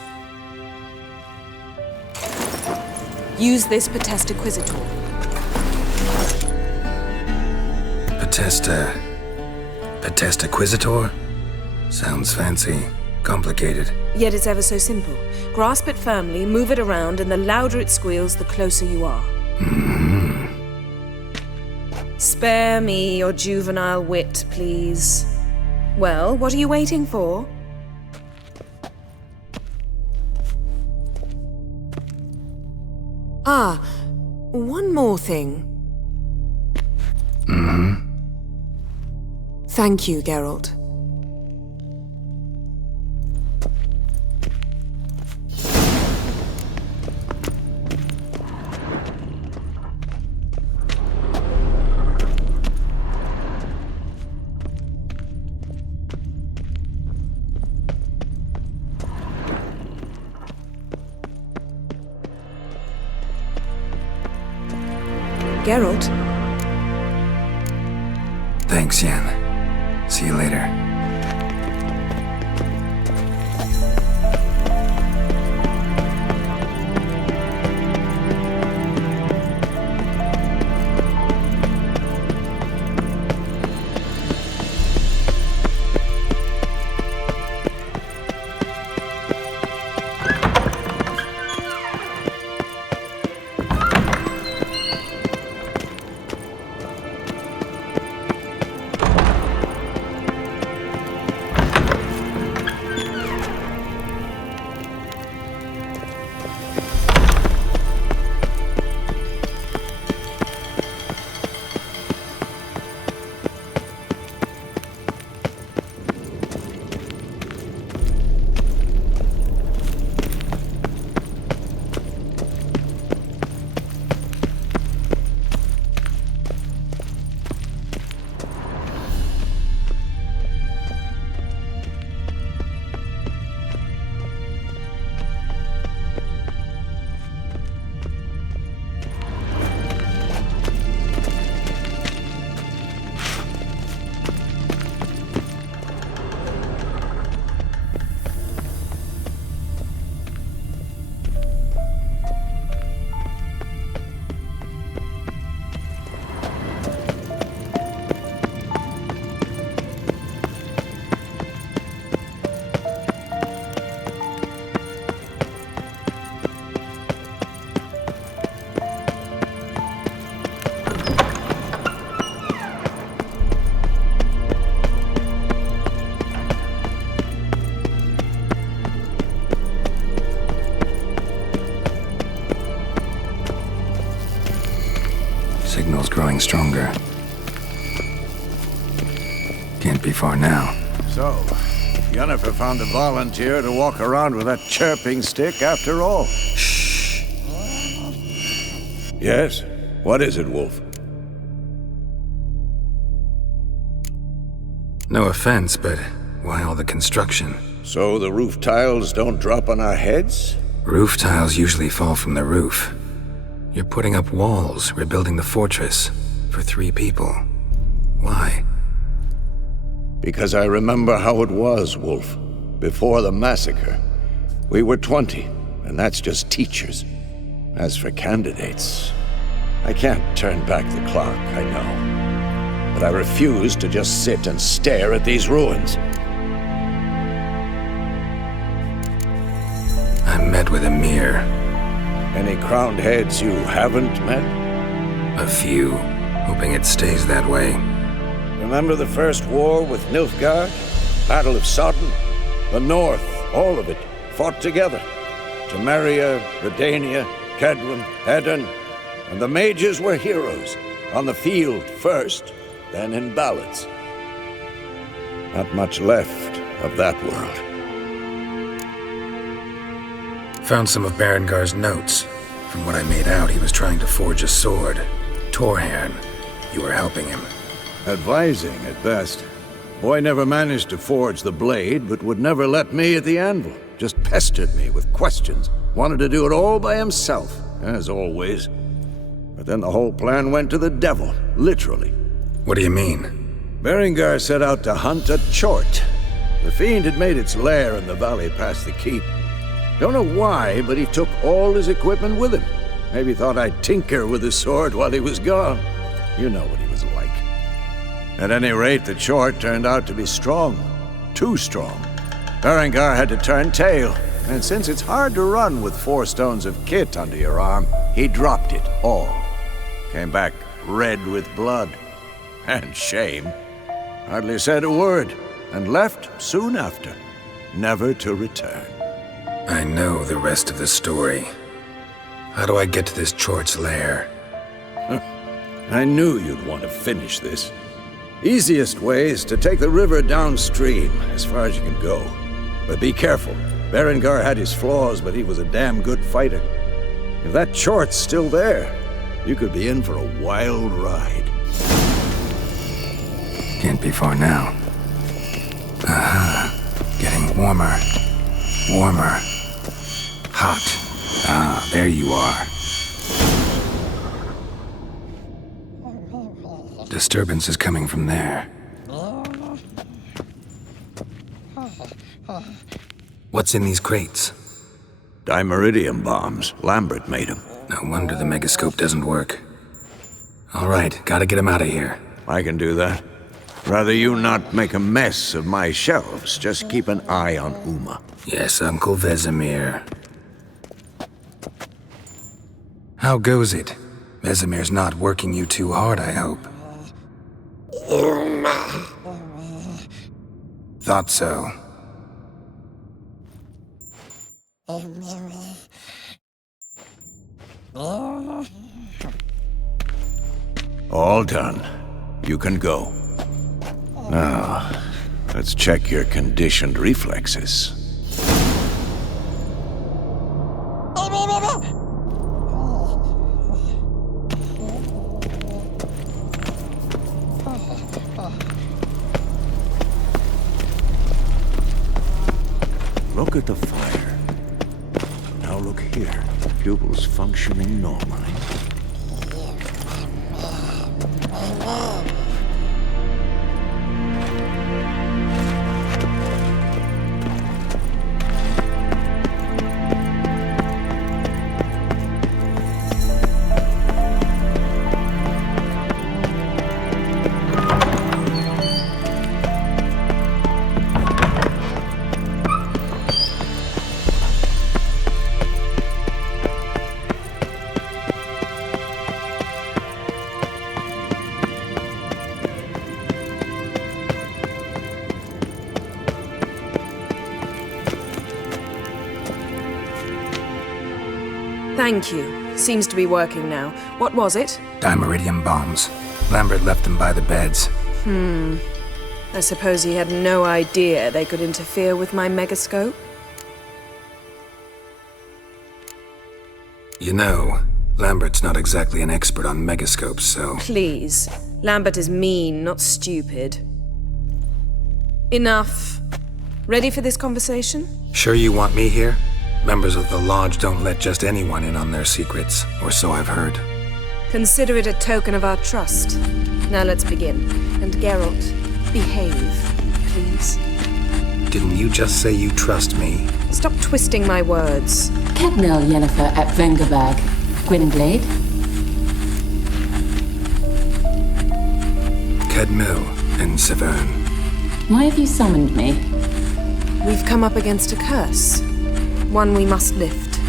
Use this Potesta Quisitor. Potesta Quisitor? Sounds fancy. Complicated. Yet it's ever so simple. Grasp it firmly, move it around, and the louder it squeals, the closer you are. Spare me your juvenile wit, please. Well, what are you waiting for? Ah, one more thing. Thank you, Geralt. Geralt? Thanks, Yen. See you later. Signal's growing stronger. Can't be far now. So, Yennefer found a volunteer to walk around with that chirping stick after all. Shh. Yes? What is it, Wolf? No offense, but why all the construction? So the roof tiles don't drop on our heads? Roof tiles usually fall from the roof. You're putting up walls, rebuilding the fortress, for 3 people. Why? Because I remember how it was, Wolf. Before the massacre. We were 20, and that's just teachers. As for candidates, I can't turn back the clock, I know. But I refuse to just sit and stare at these ruins. I met with Emir. Any crowned heads you haven't met? A few, hoping it stays that way. Remember the first war with Nilfgaard? Battle of Sodden? The North, all of it, fought together. Temeria, Redania, Kedron, Edirn, and the mages were heroes. On the field first, then in ballads. Not much left of that world. Found some of Berengar's notes. From what I made out, he was trying to forge a sword. Torhan, you were helping him. Advising, at best. Boy never managed to forge the blade, but would never let me at the anvil. Just pestered me with questions. Wanted to do it all by himself, as always. But then the whole plan went to the devil, literally. What do you mean? Berengar set out to hunt a chort. The fiend had made its lair in the valley past the keep. Don't know why, but he took all his equipment with him. Maybe thought I'd tinker with his sword while he was gone. You know what he was like. At any rate, the chort turned out to be strong. Too strong. Berengar had to turn tail, and since it's hard to run with 4 stones of kit under your arm, he dropped it all. Came back red with blood. And shame. Hardly said a word, and left soon after, never to return. I know the rest of the story. How do I get to this chort's lair? I knew you'd want to finish this. Easiest way is to take the river downstream, as far as you can go. But be careful. Berengar had his flaws, but he was a damn good fighter. If that chort's still there, you could be in for a wild ride. Can't be far now. Getting warmer. Warmer. Hot. Ah, there you are. Disturbance is coming from there. What's in these crates? Dimeridium bombs. Lambert made them. No wonder the megascope doesn't work. All right, gotta get him out of here. I can do that. Rather you not make a mess of my shelves. Just keep an eye on Uma. Yes, Uncle Vesemir. How goes it? Vesemir's not working you too hard, I hope. Thought so. All done. You can go. Now, let's check your conditioned reflexes. Look at the fire. Now look here. Pupils functioning normally. Thank you. Seems to be working now. What was it? Dimeridium bombs. Lambert left them by the beds. I suppose he had no idea they could interfere with my megascope? You know, Lambert's not exactly an expert on megascopes, so... Please. Lambert is mean, not stupid. Enough. Ready for this conversation? Sure you want me here? Members of the Lodge don't let just anyone in on their secrets, or so I've heard. Consider it a token of our trust. Now let's begin. And Geralt, behave, please. Didn't you just say you trust me? Stop twisting my words. Kednel Yennefer at Vengerberg. Gwynblade? Kedmil and Severn. Why have you summoned me? We've come up against a curse. One we must lift.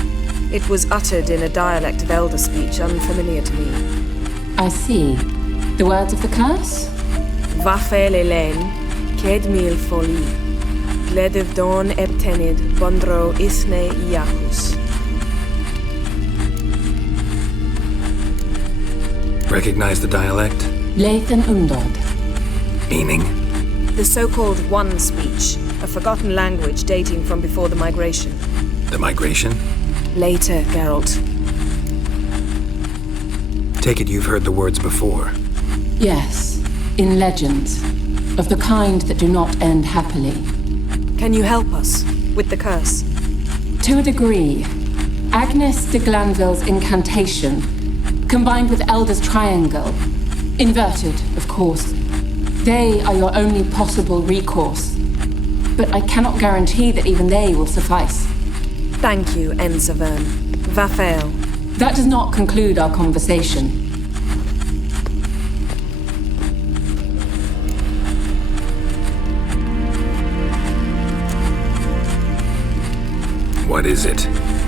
It was uttered in a dialect of Elder speech unfamiliar to me. I see. The words of the curse? Vafe Lelen, Kedmil Foli, Gledev Don Ebtenid, Bondro Isne Iahus. Recognize the dialect? Lathan Undod. Meaning? The so-called One speech, a forgotten language dating from before the migration. The migration? Later, Geralt. Take it you've heard the words before. Yes, in legends, of the kind that do not end happily. Can you help us with the curse? To a degree. Agnes de Glanville's incantation, combined with Elder's triangle, inverted, of course. They are your only possible recourse. But I cannot guarantee that even they will suffice. Thank you, Severn. Vafael. That does not conclude our conversation. What is it?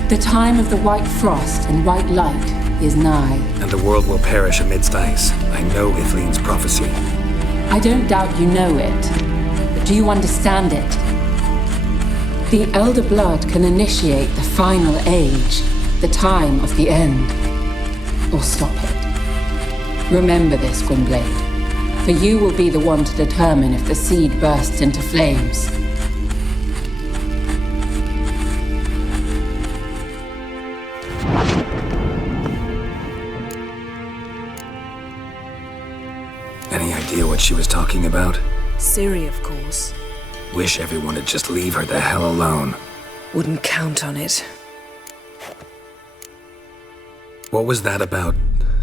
The time of the white frost and white light is nigh. And the world will perish amidst ice. I know Ithleen's prophecy. I don't doubt you know it. But do you understand it? The Elder Blood can initiate the final age, the time of the end, or stop it. Remember this, Gwynblade. for you will be the one to determine if the seed bursts into flames. Any idea what she was talking about? Ciri, of course. Wish everyone would just leave her the hell alone. Wouldn't count on it. What was that about?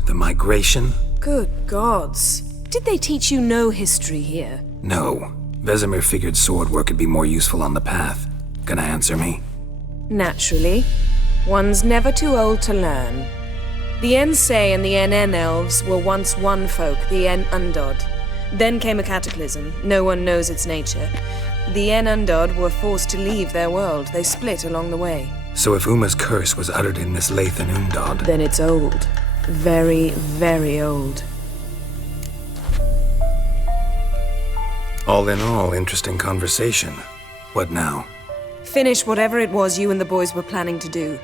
The migration? Good gods. Did they teach you no history here? No. Vesemir figured sword work could be more useful on the path. Gonna answer me? Naturally. One's never too old to learn. The Ensei and the NN elves were once one folk, the En Undod. Then came a cataclysm. No one knows its nature. The En Undod were forced to leave their world. They split along the way. So if Uma's curse was uttered in this Lathan Undod... Then it's old. Very, very old. All in all, interesting conversation. What now? Finish whatever it was you and the boys were planning to do.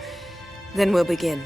Then we'll begin.